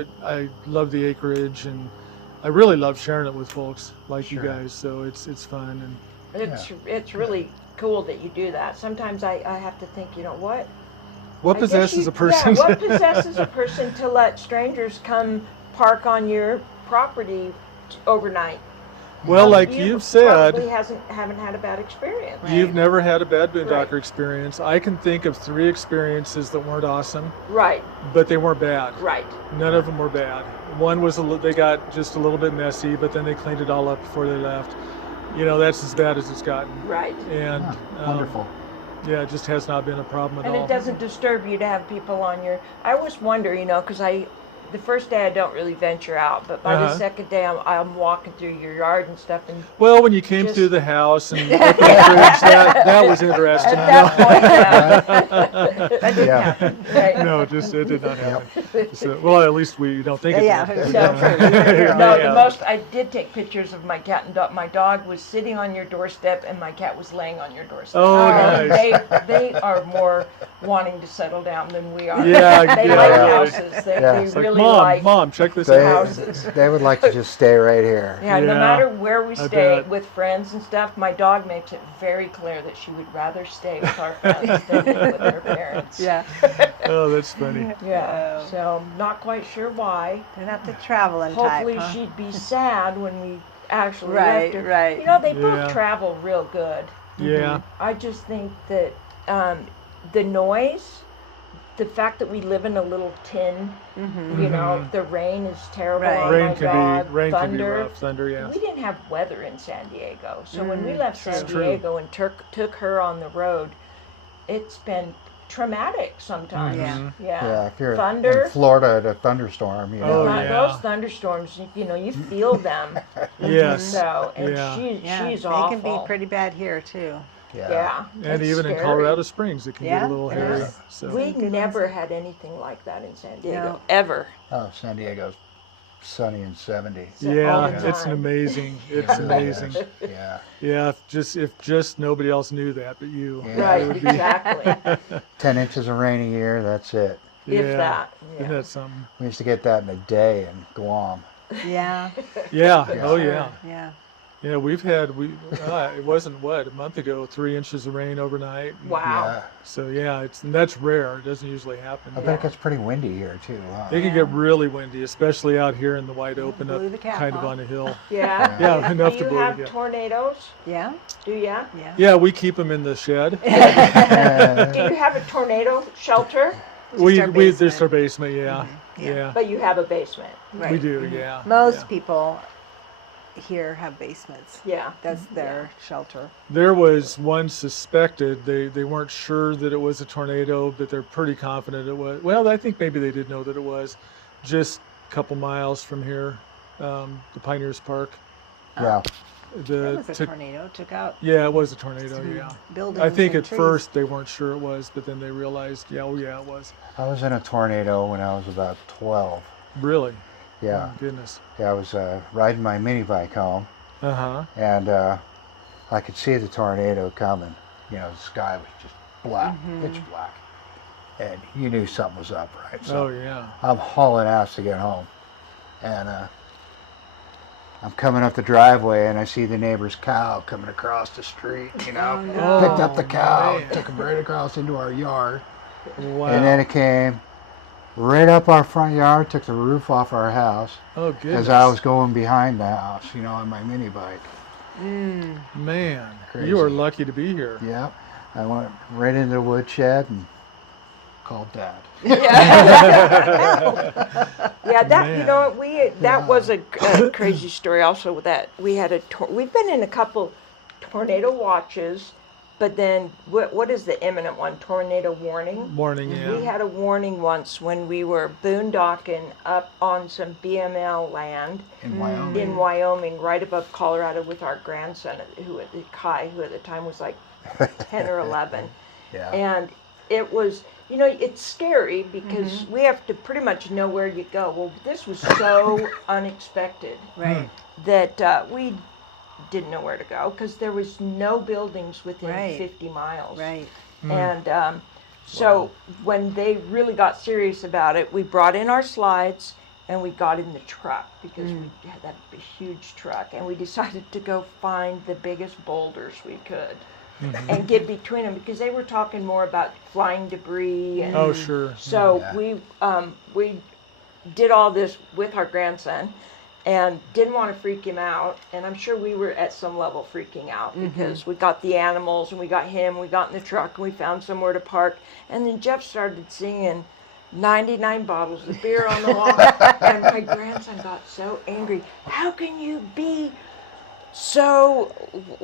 the acreage, and I really love sharing it with folks like you Sure. guys. So it's fun, and It's really cool that you do that. Sometimes I have to think, what? what I guess possesses a person? Yeah, what possesses a person to let strangers come park on your property overnight? Well, like You you've said, probably haven't had a bad experience. you've never had a bad boondocker Right. experience. I can think of 3 experiences that weren't awesome, Right, but they weren't bad. right. None of them were bad. One was they got just a little bit messy, but then they cleaned it all up before they left. That's as bad as it's gotten. Right. And Wonderful. yeah, it just has not been a problem at And all. it doesn't disturb you to have people on your. I always wonder, because the first day I don't really venture out, but by the Uh-huh. second day I'm walking through your yard and stuff, and Well, when you came Just- through the house and opened the fridge, that was interesting. at that point, yeah, That didn't Yeah. happen. right. No, it didn't not happen. So, well, at least we don't think it Yeah, did. yeah, true. No, Yeah. the most I did take pictures of my cat and dog. My dog was sitting on your doorstep, and my cat was laying on your doorstep. Oh, And nice. They are more wanting to settle down than we are. Yeah, they yeah, like really. houses. They, Yeah. they It's like, really Mom, like. Mom, check this They, out. houses. they would like to just stay right here. Yeah, no Yeah, matter where we I stay bet. with friends and stuff, my dog makes it very clear that she would rather stay with our friends than with her parents. Yeah. Oh, that's funny. Yeah. Oh. So not quite sure why. They're not the traveling Hopefully type, huh? she'd be sad when we actually Right, left her. right. They both Yeah. travel real good. Yeah. I just think that the noise, the fact that we live in a little tin, the rain is terrible. Right. Oh Rain my can God, be thunder. rough. Thunder, yeah. We didn't have weather in San Diego, so when we Mm, left true. San It's true. Diego and took her on the road, it's been traumatic sometimes. Yeah. Yeah, if you're Thunder. in Florida at a thunderstorm, you Oh, know. Those yeah. thunderstorms, you feel them. Yes. So, and Yeah. Yeah, she's they awful. can be pretty bad here too. Yeah. And it's even in scary. Colorado Springs, it can get Yeah, a little it hairy. is. So. We Good never ones. had anything like that in San Diego, No. ever. Oh, San Diego's sunny and 70. all Yeah, the it's time. amazing. It's It really amazing. is. Yeah. Yeah, if just nobody else knew that but you. Yeah. Right, it would be- exactly. 10 inches of rain a year, that's it. If Yeah. that. Isn't Yeah. that something? We used to get that in a day in Guam. Yeah. Yeah. Yeah. Oh yeah. Yeah. Yeah. It wasn't a month ago, 3 inches of rain overnight. Wow. Yeah. So yeah, that's rare. It doesn't usually happen. I bet it gets pretty windy here too, huh? It can Yeah. get really windy, especially out here in the wide open, blew up the cap kind of off. on a hill. Yeah. Yeah, enough Do to you blow the have cap. tornadoes? Yeah. Do you? Yeah. Yeah, we keep them in the shed. Do you have a tornado shelter? our There's basement. our basement. Yeah, Yeah. yeah, But you have a basement. Right. we do. Yeah, Most yeah. people here have basements. Yeah. That's their shelter. There was one suspected. They weren't sure that it was a tornado, but they're pretty confident it was. Well, I think maybe they did know that it was. Just a couple miles from here, the Pioneers Park. Yeah. That was a tornado. Took out Yeah, it was a tornado. Yeah. buildings. I think and at trees. first they weren't sure it was, but then they realized, yeah, oh yeah, it was. I was in a tornado when I was about 12. Really? Yeah. Oh, goodness. Yeah, I was riding my mini bike home, Uh-huh. and I could see the tornado coming. You know, the sky was just black, pitch black, and you knew something was up, right? So Oh yeah. I'm hauling ass to get home, and I'm coming up the driveway, and I see the neighbor's cow coming across the street. You know, no. picked up the cow, man. took him right across into our yard, Wow. and then it came right up our front yard, took the roof off our house. Oh goodness. As I was going behind the house, you know, on my mini bike. Man, Crazy. you are lucky to be here. Yep. I went right into the woodshed and called Dad. Yeah, that you Man. know that was a crazy story. Also, with that we had we've been in a couple tornado watches, but then what is the imminent one? Tornado warning. Morning, yeah. We had a warning once when we were boondocking up on some BML land In Wyoming. in Wyoming, right above Colorado, with our grandson, Kai, who at the time was like 10 or 11. Yeah. And it was, you know, it's scary because we have to pretty much know where you go. Well, this was so unexpected Right. that we didn't know where to go because there was no buildings within Right. 50 miles. Right. And so when they really got serious about it, we brought in our slides and we got in the truck because we had that huge truck, and we decided to go find the biggest boulders we could and get between them because they were talking more about flying debris. And Oh, sure. so Yeah. we did all this with our grandson and didn't want to freak him out. And I'm sure we were at some level freaking out because we got the animals and we got him, we got in the truck and we found somewhere to park. And then Jeff started singing 99 bottles of beer on the wall. And my grandson got so angry. How can you be so,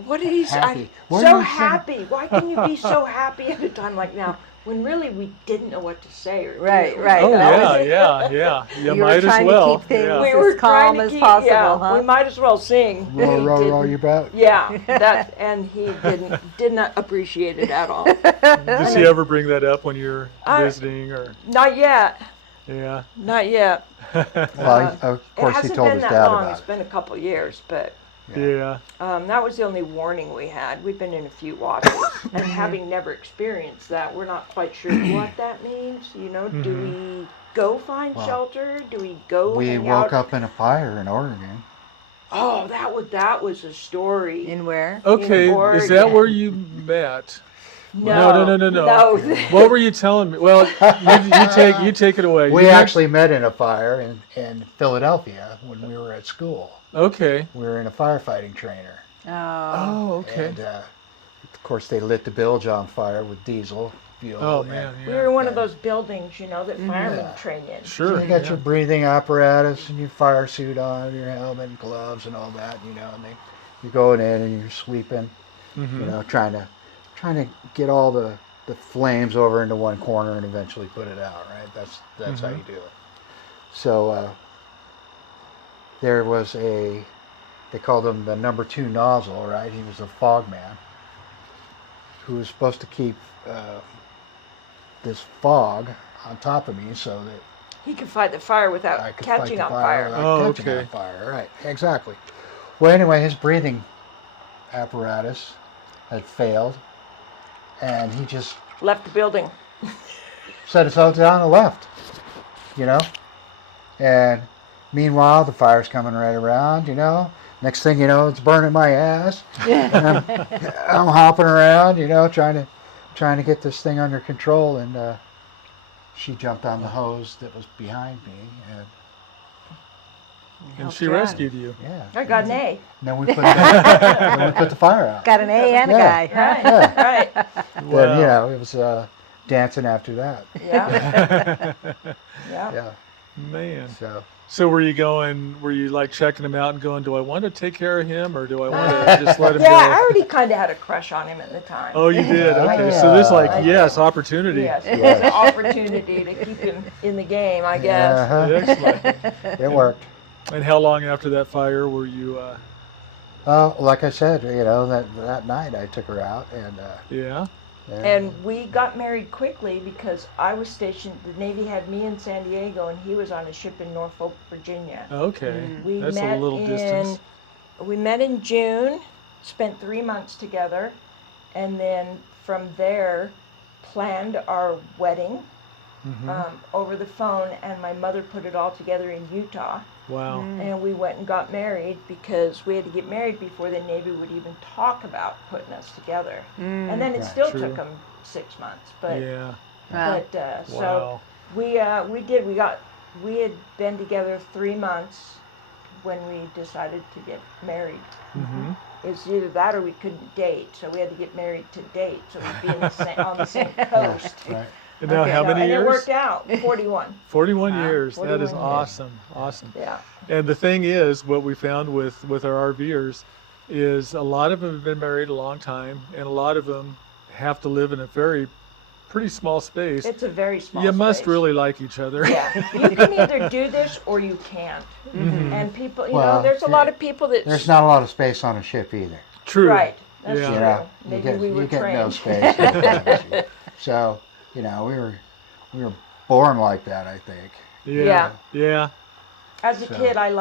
what did he say? Happy. What So did he say? happy. Why can you be so happy at a time like now? When really we didn't know what to say or do. Right, right. Oh That yeah, was- yeah. You You were might as trying to well. keep things- Yeah. We As were calm trying to as keep, possible, yeah, huh? we might as well sing. Row, He row, didn't- row your boat. Yeah, that, and he did not appreciate it at all. Does he ever bring that up when you're I- visiting or? Not yet, Yeah. not yet. Well, of It course, he hasn't told been his that dad long. about It's it. been a couple years, but Yeah. that was the only warning we had. We've been in a few watches, and having never experienced that, we're not quite sure what that means. You know, do we go find Well, shelter? Do we go We hang woke out? up in a fire in Oregon. Oh, that was a story. In where? Okay. Is that Oregon. where you met? No, No. What were you telling me? Well, you take it away. We You met- actually met in a fire in Philadelphia when we were at school. Okay. We were in a firefighting trainer. Oh. Oh, okay. And of course, they lit the bilge on fire with diesel fuel. Oh and man. We Yeah. were in one of those buildings, you know, that firemen Yeah. train in. Sure. You got yeah. your breathing apparatus and your fire suit on, your helmet and gloves and all that, you know, and you're going in and you're sweeping, you know, trying to get all the flames over into one corner and eventually put it out, right? That's how you do it. So there was they called him the number 2 nozzle, right? He was a fog man who was supposed to keep this fog on top of me so that He could fight the fire without I could fight catching the on fire. without Oh, catching okay. on fire. Right, exactly. Well, anyway, his breathing apparatus had failed, and he just Left the building. set himself down and left. You know, and Meanwhile, the fire's coming right around, you know. Next thing you know, it's burning my ass. And I'm hopping around, you know, trying to get this thing under control. And she jumped on the hose that was behind me, and And she you out. rescued you. yeah. I got an A. And then we put the fire out. Got an A and a Yeah. guy, huh? Right, right. Then you know it was dancing after that. Yeah, yeah. Yeah. Man. So So were you like checking him out and going, do I want to take care of him or do I want to just let him Yeah, I go? already kind of had a crush on him at the time. Oh, you did? Yeah. Okay. So this I yes, did. opportunity. Yes, it Yes. was an opportunity to keep him in the game, I guess. Excellent. It worked. And how long after that fire were you, Like I said, you know, that night I took her out, and yeah? And we got married quickly because I was stationed, the Navy had me in San Diego and he was on a ship in Norfolk, Virginia. Okay. We That's met a little distance. We met in June, spent 3 months together, and then from there planned our wedding over the phone, and my mother put it all together in Utah. Wow. And we went and got married because we had to get married before the Navy would even talk about putting us together. And then it Right. still True. took them 6 months. But Yeah. Wow. so Wow. we had been together 3 months when we decided to get married. Mm-hmm. It was either that or we couldn't date, so we had to get married to date, so we'd be in on the same coast. right. And now Okay, how many and years? it worked out. 41. 41 Wow. years. That is 41 years. awesome. Awesome. Yeah. And the thing is, what we found with our RVers is a lot of them have been married a long time, and a lot of them have to live in a pretty small space. It's a very small You must space. really like each other. Yeah. You can either do this or you can't. And people, you know, Well, there's a lot of people that. There's not a lot of space on a ship either. True. Right. That's Yeah. true. You know, Maybe we were you get no trained. space. So you know, we were born like that, I think. Yeah. Yeah. As a So- kid, I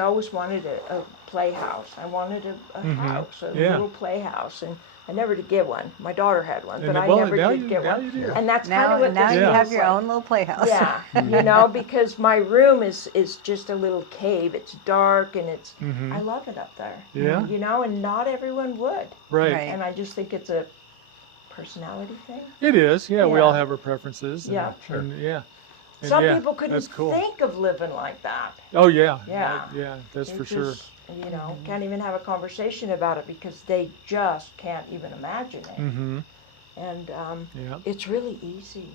always wanted a playhouse. I wanted a house, a Yeah. little playhouse, and I never did get one. My daughter had one, but And I well, never now did you- get now one. you do. And that's kind of what Now this you Yeah. have feels your like. own little playhouse. Yeah, you know, because my room is just a little cave. It's dark and it's. I love it up there. Yeah. You know, and not everyone would. Right. Right. And I just think it's a personality thing. It is. Yeah, we Yeah. all have our preferences. And, Yeah. And, yeah. And Some yeah, people couldn't that's cool. think of living like that. Oh yeah. Yeah. Yeah, that's They for sure. just, you know, can't even have a conversation about it because they just can't even imagine it. Mm-hmm. And Yeah. it's really easy,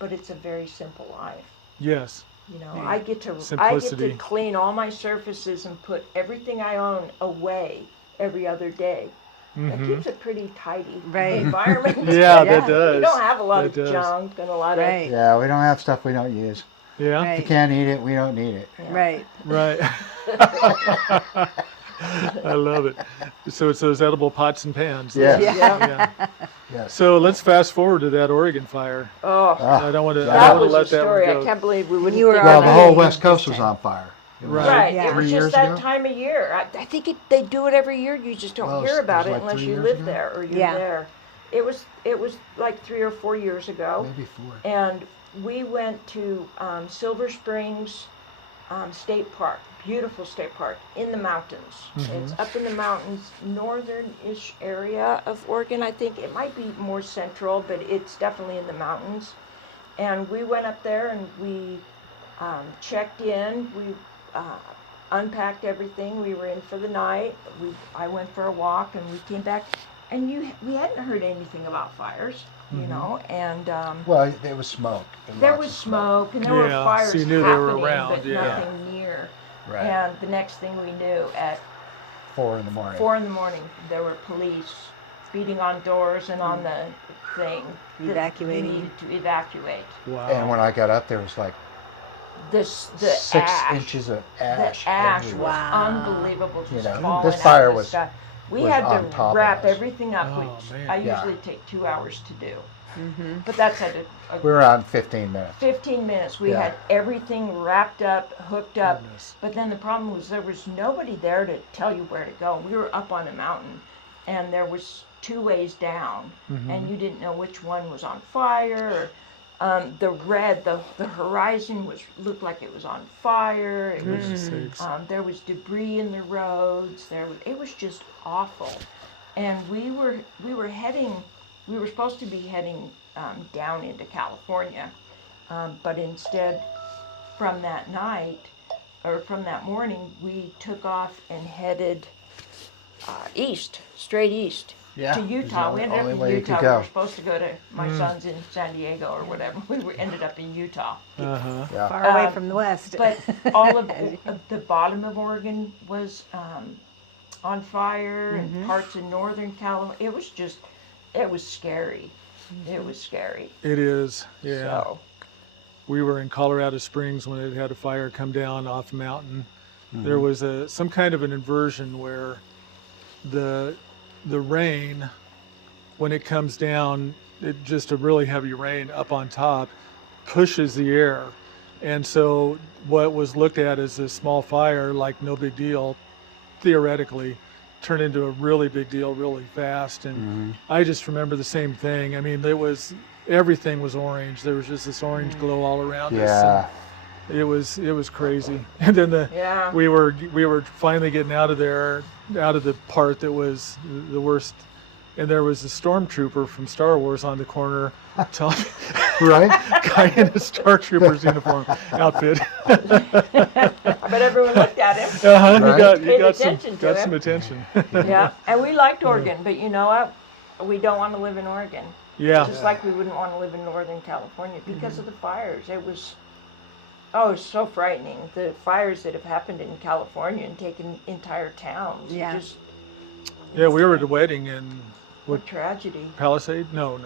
but it's a very simple life. Yes. You know, Yeah. I get to Simplicity. clean all my surfaces and put everything I own away every other day. That Mhm. keeps a pretty tidy Right. environment. Yeah, that You does. don't have a lot That of does. junk and a lot Right. Yeah, we don't have stuff we don't use. Yeah. Right. If you can't eat it, we don't need it. of. Right. Right. I love it. So it's those edible pots and pans. Yes. Yeah. Yeah. Yes. So let's fast forward to that Oregon fire. Oh, Ah, I don't want to. that I that don't want was to a let that story. one I go. can't believe we wouldn't You were think well, about the it. whole Yeah. West Coast was on fire. It was Right. Right, Yeah. it was 3 just years that ago? time of year. I think they do it every year. You just don't Well, hear it about was it like unless 3 you years live ago? there or you're Yeah. there. It was like 3 or 4 years ago, Maybe 4. and we went to Silver Springs State Park, beautiful state park in the mountains. It's up in the mountains, northern-ish area of Oregon. I think it might be more central, but it's definitely in the mountains. And we went up there and we checked in. We unpacked everything. We were in for the night. I went for a walk and we came back. And we hadn't heard anything about fires, you know. And Well, there was smoke. there lots was of smoke and there Yeah, were fires so you knew they were happening, around, but yeah. nothing near. Right. And the next thing we knew, at 4 in the morning. 4 in the morning, there were police beating on doors and on the thing. that we Evacuating. needed to evacuate. Wow. And when I got up, there was like The 6 ash. inches of The ash. ash was everywhere. Wow. unbelievable, just You know, falling this out fire of the was- sky. We was had on top to of wrap us. everything up, Oh, which man. I Yeah. usually take 2 hours to do. But that's at We were on 15 minutes. 15 minutes. We Yeah. had everything wrapped up, hooked up. Goodness. But then the problem was there was nobody there to tell you where to go. We were up on a mountain, and there was 2 ways down, and you didn't know which one was on fire. The horizon looked like it was on fire. It was, Goodness sakes. there was debris in the roads. It was just awful. And we were supposed to be heading down into California, but instead, from that night, or from that morning, we took off and headed east, straight east. Yeah, To it's Utah. the We ended only up way in you Utah. could We go. were supposed to go to my son's in San Diego or whatever. Ended up in Utah. Uh-huh. Yeah. Far away from the west. But all of the bottom of Oregon was on fire, and parts of northern California. It was scary. It was scary. It is, yeah. So, We were in Colorado Springs when it had a fire come down off a mountain. There was some kind of an inversion where the rain, when it comes down, just a really heavy rain up on top, pushes the air. And so what was looked at as a small fire, like no big deal, theoretically, turned into a really big deal really fast. And I just remember the same thing. I mean, everything was orange. There was just this orange glow all around us. Yeah. And it was crazy. And then yeah. we were finally getting out of there, out of the part that was the worst. And there was a stormtrooper from Star Wars on the corner, telling Right? guy in a Star Trooper's uniform outfit. But everyone looked at him. Right. He Paid got some attention to him. attention. Yeah, and we liked Oregon, but you know what? We don't want to live in Oregon. Yeah. Just like we wouldn't want to live in Northern California because of the fires. It was so frightening. The fires that have happened in California and taken entire towns. Yeah. Just Yeah, we were at a wedding in what tragedy. Palisade? No.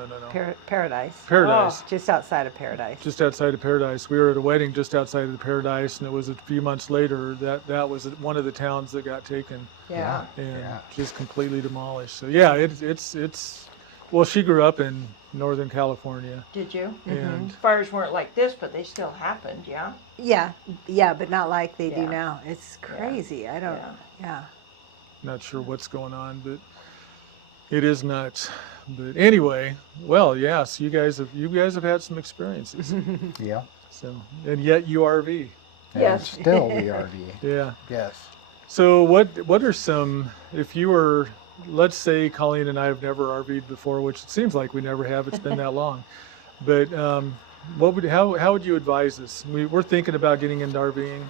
Paradise. Paradise. Just outside of Paradise. Just outside of Paradise. We were at a wedding just outside of the Paradise, and it was a few months later that was one of the towns that got taken Yeah. and Yeah. just completely demolished. So yeah, it's well, she grew up in Northern California, Did you? and Fires weren't like this, but they still happened, yeah? Yeah, but not like they do Yeah. now. It's crazy. I don't. Yeah. not sure what's going on, but it is nuts. But anyway, well, yes, you guys have had some experiences. Yeah. So, and yet you RV. And Yes. still we RV. Yeah. Yes. So what are some, if you were, let's say Colleen and I have never RV'd before, which it seems like we never have, it's been that long. But how would you advise us? We're thinking about getting into RVing.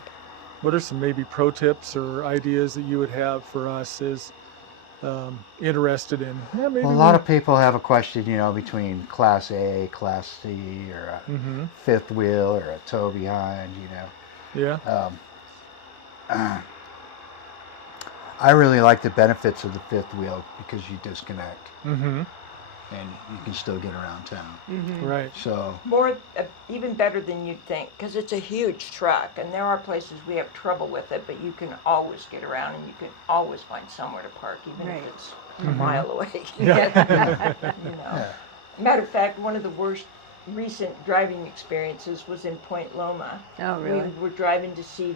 What are some maybe pro tips or ideas that you would have for us as interested in? Yeah, maybe Well, a lot of people have a question, between Class A, Class C, or a fifth wheel, or a tow behind, Yeah. I really like the benefits of the fifth wheel because you disconnect Mm-hmm. and you can still get around town. Right. So, Even better than you'd think, because it's a huge truck, and there are places we have trouble with it, but you can always get around, and you can always find somewhere to park, even Right. if it's a mile away. Yeah. yeah. Matter of fact, one of the worst recent driving experiences was in Point Loma. Oh, really? We were driving to see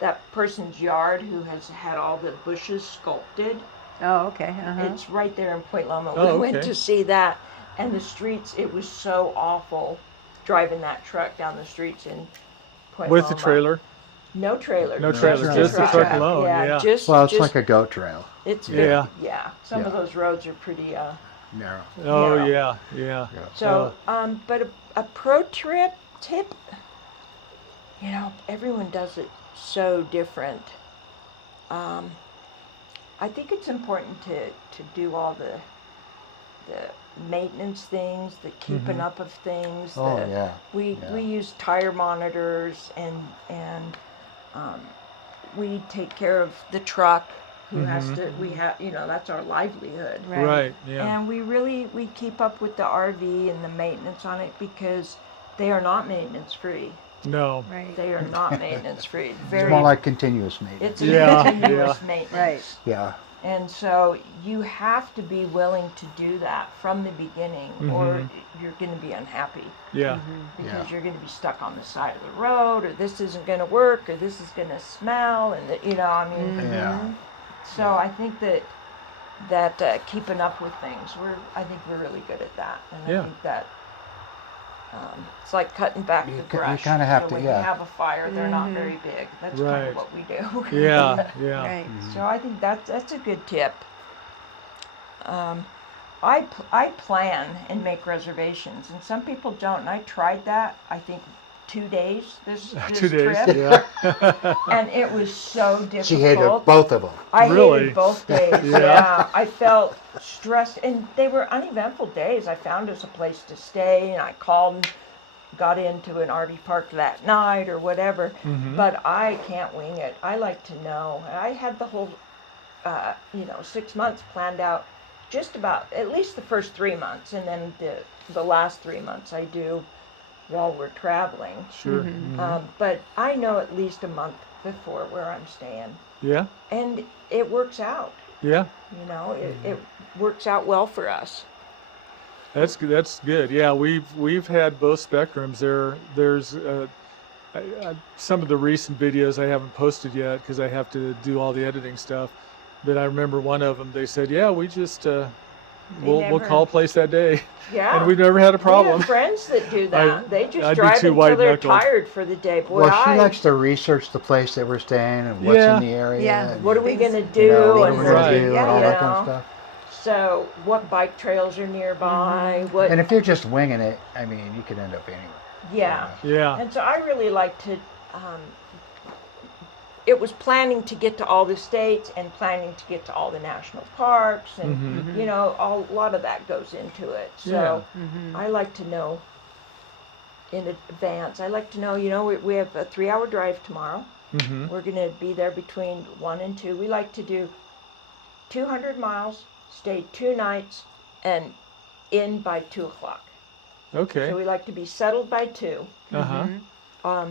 that person's yard who has had all the bushes sculpted. Oh, okay. It's right there in Point Loma. Oh, We went okay. to see that, and the streets, it was so awful driving that truck down the streets in Point With Loma. the trailer? No trailer. No trailer, just the truck alone, yeah. Well, it's like a goat trail. It's Yeah. yeah. Some of Yeah. those roads are pretty. Narrow. Oh, Yeah. yeah. So, but a pro tip, everyone does it so different. I think it's important to do all the maintenance things, the keeping up of things. Oh, yeah. We Yeah. we use tire monitors and we take care of the truck who has to. We have that's our livelihood. Right. Yeah. And we keep up with the RV and the maintenance on it because they are not maintenance free. No. Right. They are not maintenance free. It's more like continuous maintenance. It's a Yeah, continuous yeah. maintenance. Right. Yeah. And so you have to be willing to do that from the beginning or you're going to be unhappy Yeah. because Yeah. you're going to be stuck on the side of the road or this isn't going to work or this is going to smell and Yeah. so I think that keeping up with things, I think we're really good at that. And Yeah. I think that It's like cutting back the You brush. kinda have So to, when yeah. you have a fire, they're not very big. That's kind Right. of what we do. Yeah, yeah. Right. So I think that's a good tip. I plan and make reservations, and some people don't. And I tried that. I think 2 days this 2 days. trip, Yeah. and it was so difficult. She hated both of them. I Really? hated both days. Yeah. Yeah, I felt stressed, and they were uneventful days. I found us a place to stay, and I called, got into an RV park that night or whatever. But I can't wing it. I like to know. I had the whole, 6 months planned out, just about at least the first 3 months, and then the last 3 months I do while we're traveling. Sure. But I know at least a month before where I'm staying, Yeah. and it works out. Yeah. It works out well for us. That's good. That's good. Yeah, we've had both spectrums. There's some of the recent videos I haven't posted yet because I have to do all the editing stuff. But I remember one of them. They said, "Yeah, we just we'll never- call a place that day," Yeah. and we never had a We problem. have friends that do that. They just I'd be drive too until they're white-knuckled. tired for the day. Boy, Well, she likes to research the place that we're staying and what's Yeah. in the area. Yeah. And, what are we gonna do? you know, what are we and gonna Right. do and all you that kind of know. stuff. So, what bike trails are nearby? What? And if you're just winging it, I mean, you could end up anywhere. Yeah. Yeah. And so I really like to. It was planning to get to all the states and planning to get to all the national parks, and a lot of that goes into it. So I like to know in advance. I like to know. We have a 3-hour drive tomorrow. We're going to be there between 1 and 2. We like to do 200 miles, stay 2 nights, and in by 2 o'clock. Okay. So we like to be settled by 2. Uh huh.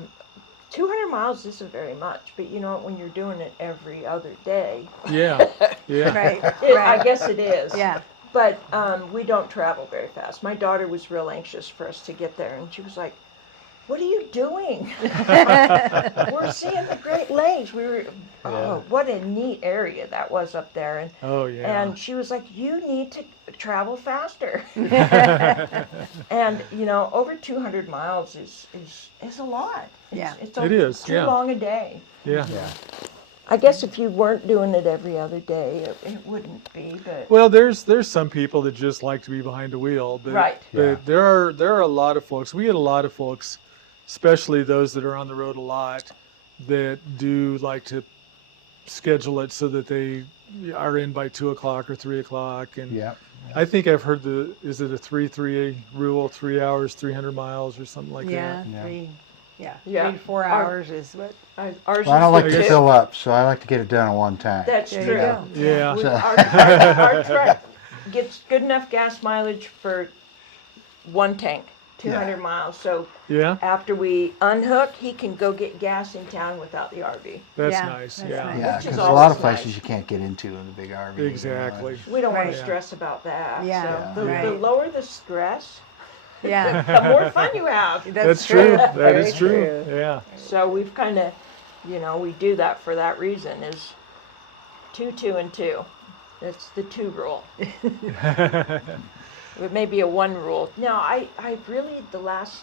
200 miles isn't very much, but when you're doing it every other day, Yeah. Yeah. Right. I guess it is. Yeah. But we don't travel very fast. My daughter was real anxious for us to get there, and she was like, "What are you doing?" We're seeing the Great Lakes. We were, what a neat area that was up there, and Oh yeah. and she was like, "You need to travel faster." And over 200 miles is a lot. Yeah. It is, too yeah. long a day. Yeah. Yeah. I guess if you weren't doing it every other day, it wouldn't be. But Well, there's some people that just like to be behind the wheel, but, Right. but Yeah. there are a lot of folks. We get a lot of folks, especially those that are on the road a lot, that do like to schedule it so that they are in by 2 o'clock or 3 o'clock. And Yeah. I think I've heard is it a 3-3 rule, 3 hours, 300 miles or something like Yeah. Yeah. 3. Yeah. Yeah. 3 to 4 Our- hours is what. ours Well, I don't like is to the fill up, so I like to get it done in one time. That's There you true. go. Yeah. We- So- our truck gets good enough gas mileage for 1 tank, 200 miles. So Yeah, after we unhook, he can go get gas in town without the RV. that's Yeah, nice. that's Yeah. nice. Yeah, Which is because a lot of always places nice. you can't get into in the big RV. you know, Exactly. We don't want Right. to stress about that. Yeah, So the right. lower the stress, Yeah. the more fun you have. That's true. That Very is true. Yeah. So we've kind of, we do that for that reason is 2, 2, and 2. That's the 2 rule. It may be a 1 rule. Now, I really, the last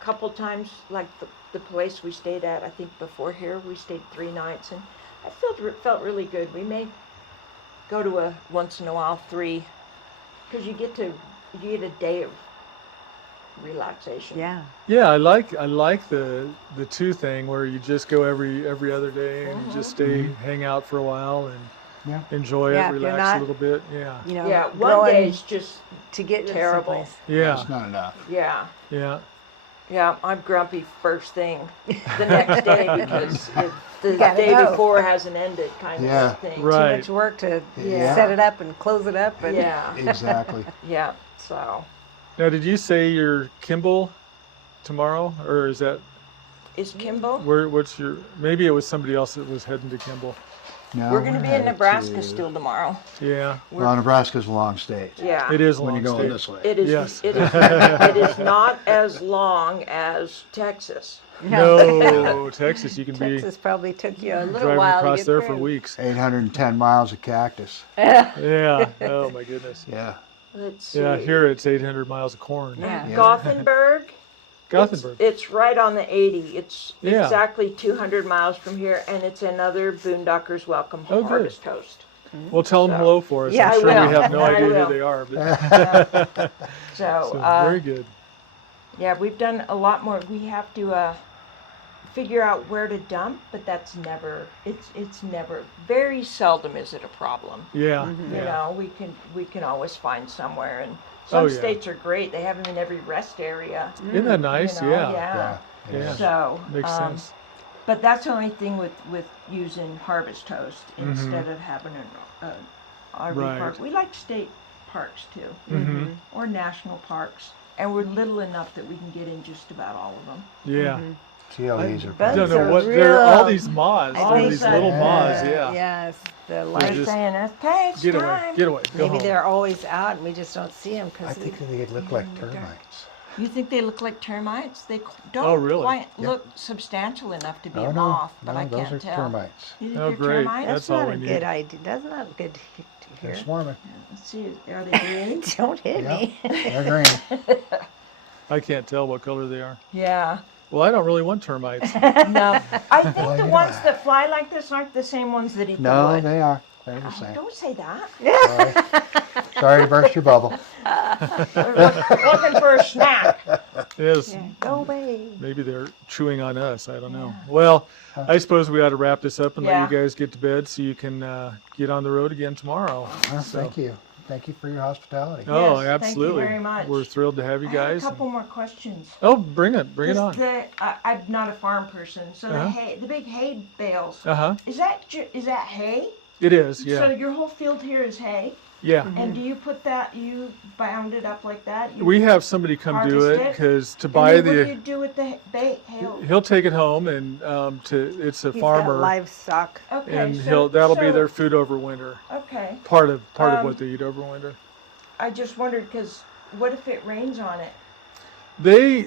couple times, like the place we stayed at, I think before here, we stayed 3 nights, and I felt really good. We may go to a once in a while 3, because you get a day of relaxation. Yeah. Yeah, I like the 2 thing where you just go every other day and you just stay, hang out for a while and Yeah. enjoy Yeah, it, if you're relax a not- little bit. Yeah. You know, Yeah, one going day is just to get to terrible. someplace. Yeah. It's not enough. yeah. Yeah. Yeah, I'm grumpy first thing the next day because the Gotta day go. before hasn't ended kind Yeah. of thing. Right. Too much work to Yeah. set it up and close it up. And Yeah, Exactly. yeah. So, Now, did you say you're Kimball tomorrow, or is that is Kimball? what's your? Maybe it was somebody else that was heading to Kimball. No, We're going to be in headed Nebraska to- still tomorrow. Yeah, Well, Nebraska's a long state. Yeah. it is a When long you're going state. this way. It is. Yes. It is. It is not as long as Texas. No, Texas, you can Texas probably took you a be little driving while across to get there through. for weeks. 810 miles of cactus. Yeah. Oh my goodness. Yeah. Let's see. Yeah, here it's 800 miles of corn. Yeah. Yeah. Gothenburg Gothenburg. It's right on the 80. It's Yeah. exactly 200 miles from here, and it's another Boondockers Welcome Oh, good. Harvest Toast. Well, tell them So- hello for us. Yeah, I'm I sure will. we have no I idea will. who they are. But So, so, very good. yeah, we've done a lot more. We have to figure out where to dump, but that's never. It's never. Very seldom is it a problem. Yeah. You Yeah. know, we can always find somewhere, and some Oh, yeah. states are great. They have them in every rest area. Isn't that nice? You know, Yeah. yeah. Yeah. Yeah. So Makes sense. But that's the only thing with using Harvest Toast Mm-hmm. instead of having an RV Right. park. We like state parks too, Mm-hmm. or national parks, and we're little enough that we can get in just about all of them. Yeah. TLEs are I But don't it's know a what they're all real- these moths. I They're think these so. little moths. Yeah. Yeah. Yes, the They're life. just- Saying, okay, it's Get away. time. Get away. Go Maybe home. they're always out and we just don't see them I because think they look like termites. You think they look like termites? They don't Oh, really? quite Yep. look substantial enough to be No, a no, moth, but no, I those can't are tell. termites. You think Oh, they're great. termites? That's that's all not we a need. good idea. That's not good to They're hear. swarming. Let's see, are they green? Don't hit Yeah. me. They're green. I can't tell what color they are. Yeah. Well, I don't really want termites. No. I think Well, the you ones know. that fly like this aren't the same ones that eat the No, wood. they are. They're the Oh, same. don't say that. Sorry. Sorry to burst your bubble. They're looking for a snack. Yes. Yeah, go away. Maybe they're chewing on us. I don't know. Well, I suppose we ought to wrap this up and Yeah. let you guys get to bed so you can get on the road again tomorrow. Well, So- thank you. Thank you for your hospitality. Oh, Yes, thank you absolutely. very much. We're thrilled to have you I have a guys. couple more questions. Oh, bring it on. I'm not a farm person, so Uh-huh. the big hay bales. Uh-huh. Is that hay? It is, So yeah. your whole field here is hay, Yeah. and do you put that? You bound it up like that? You We have somebody come do harvest it it? because to and buy then what do you the do with the hay? he'll take it home and it's a He's got farmer livestock. Okay, and so, that'll be so- their food over winter. Okay, Part of Um, what they eat over winter. I just wondered because what if it rains on it? They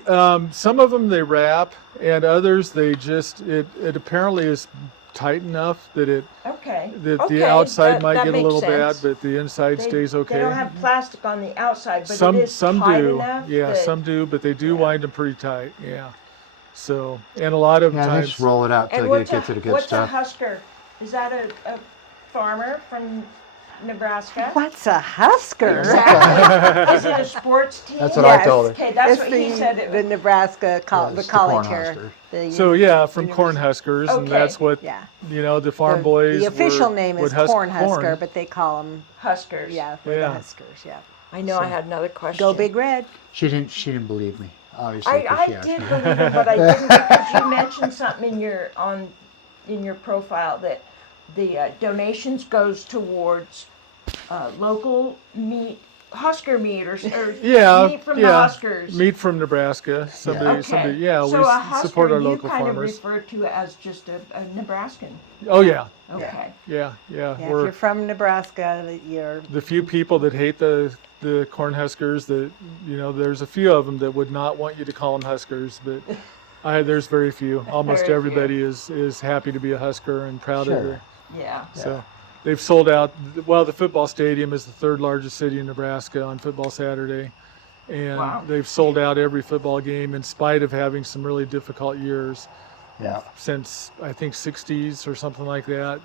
some of them they wrap and others they just it apparently is tight enough that Okay. the okay, outside might that get a makes little sense. bad, but the inside stays okay. They don't have plastic on the outside, but some it is some tight do, enough. yeah, that- some do, but they do Yeah. wind them pretty tight, yeah. So and a lot of Yeah, they times just roll it out till And you what's get to the good what's a stuff. husker? Is that a farmer from Nebraska? What's a husker? Exactly. Is it a sports team? That's what I Yes. told her. Okay, that's It's what he said. It the was. Nebraska, Yeah, the it's the college Cornhuskers. here. The So yeah, from University- Cornhuskers, and Okay. that's what Yeah. the farm The- boys. The official were- name would is husk Cornhusker, corn. but they call them, Huskers. yeah, we're Yeah. the Huskers, yeah. I know. I had another question. Go Big Red. She didn't believe me, obviously. 'cause I she asked did me. believe it, but I didn't because you mentioned something in your profile that the donations goes towards local meat, Husker meat, or Yeah, meat from the yeah. Huskers. Meat from Nebraska. Somebody, Okay. somebody. Yeah, so we a Husker, support our you local kind farmers. of refer to it as just a Nebraskan. Oh yeah, Okay. yeah. Yeah, if We're you're from Nebraska, you're, the few people that hate the Cornhuskers. That there's a few of them that would not want you to call them Huskers, but there's very few. Almost Very few. everybody is happy to be a Husker and proud of Sure. it. Yeah. So they've sold out. Well, the football stadium is the third largest city in Nebraska on football Saturday. And Wow. they've sold out every football game in spite of having some really difficult years Yeah. since I think 60s or something like that.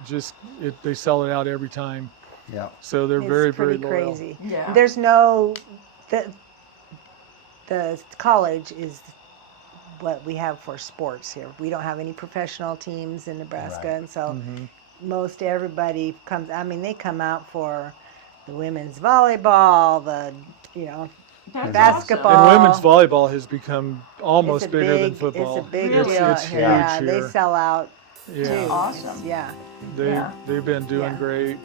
They sell it out every time. Yeah. So they're it's very, very pretty loyal. crazy. Yeah. There's no, the college is what we have for sports here. We don't have any professional teams in Nebraska, Right. and so Mm-hmm. most everybody comes, they come out for the women's volleyball, That's basketball. And women's volleyball has become almost it's a bigger big, than football. It's a big Really? deal It's here. huge Yeah, they here. sell out Yeah. too. Awesome. Yeah. Yeah. They've been doing Yeah. great.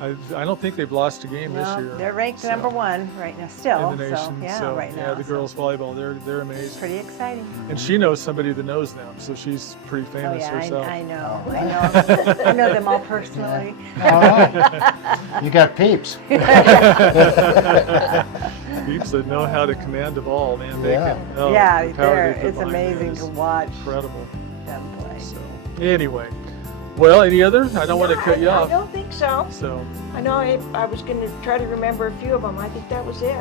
And I don't think they've lost a game this No, year. they're ranked So- number one right now, still. in the nation. So, yeah, so right now. yeah, the so girls volleyball, they're it's amazing. pretty exciting. And she knows somebody that knows them, so she's pretty Oh famous yeah, herself. I know. Oh. I know. I know them all personally. All right. You got peeps. Peeps that know how to command a ball, man. They Yeah. can. Oh, Yeah, the power they put it's behind it amazing is to watch Incredible. them play. So anyway, well, any other? I don't want to cut you I off. don't think so. So I know I was going to try to remember a few of them. I think that was it.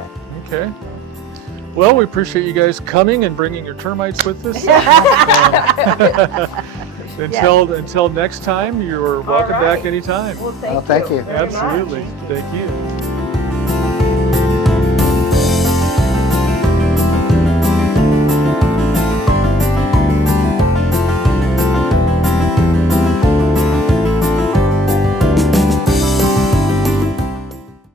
okay. Well, we appreciate you guys coming and bringing your termites with us. Until next time, you're welcome right. back anytime. Well, Well, thank you. very much. Absolutely. Thank you.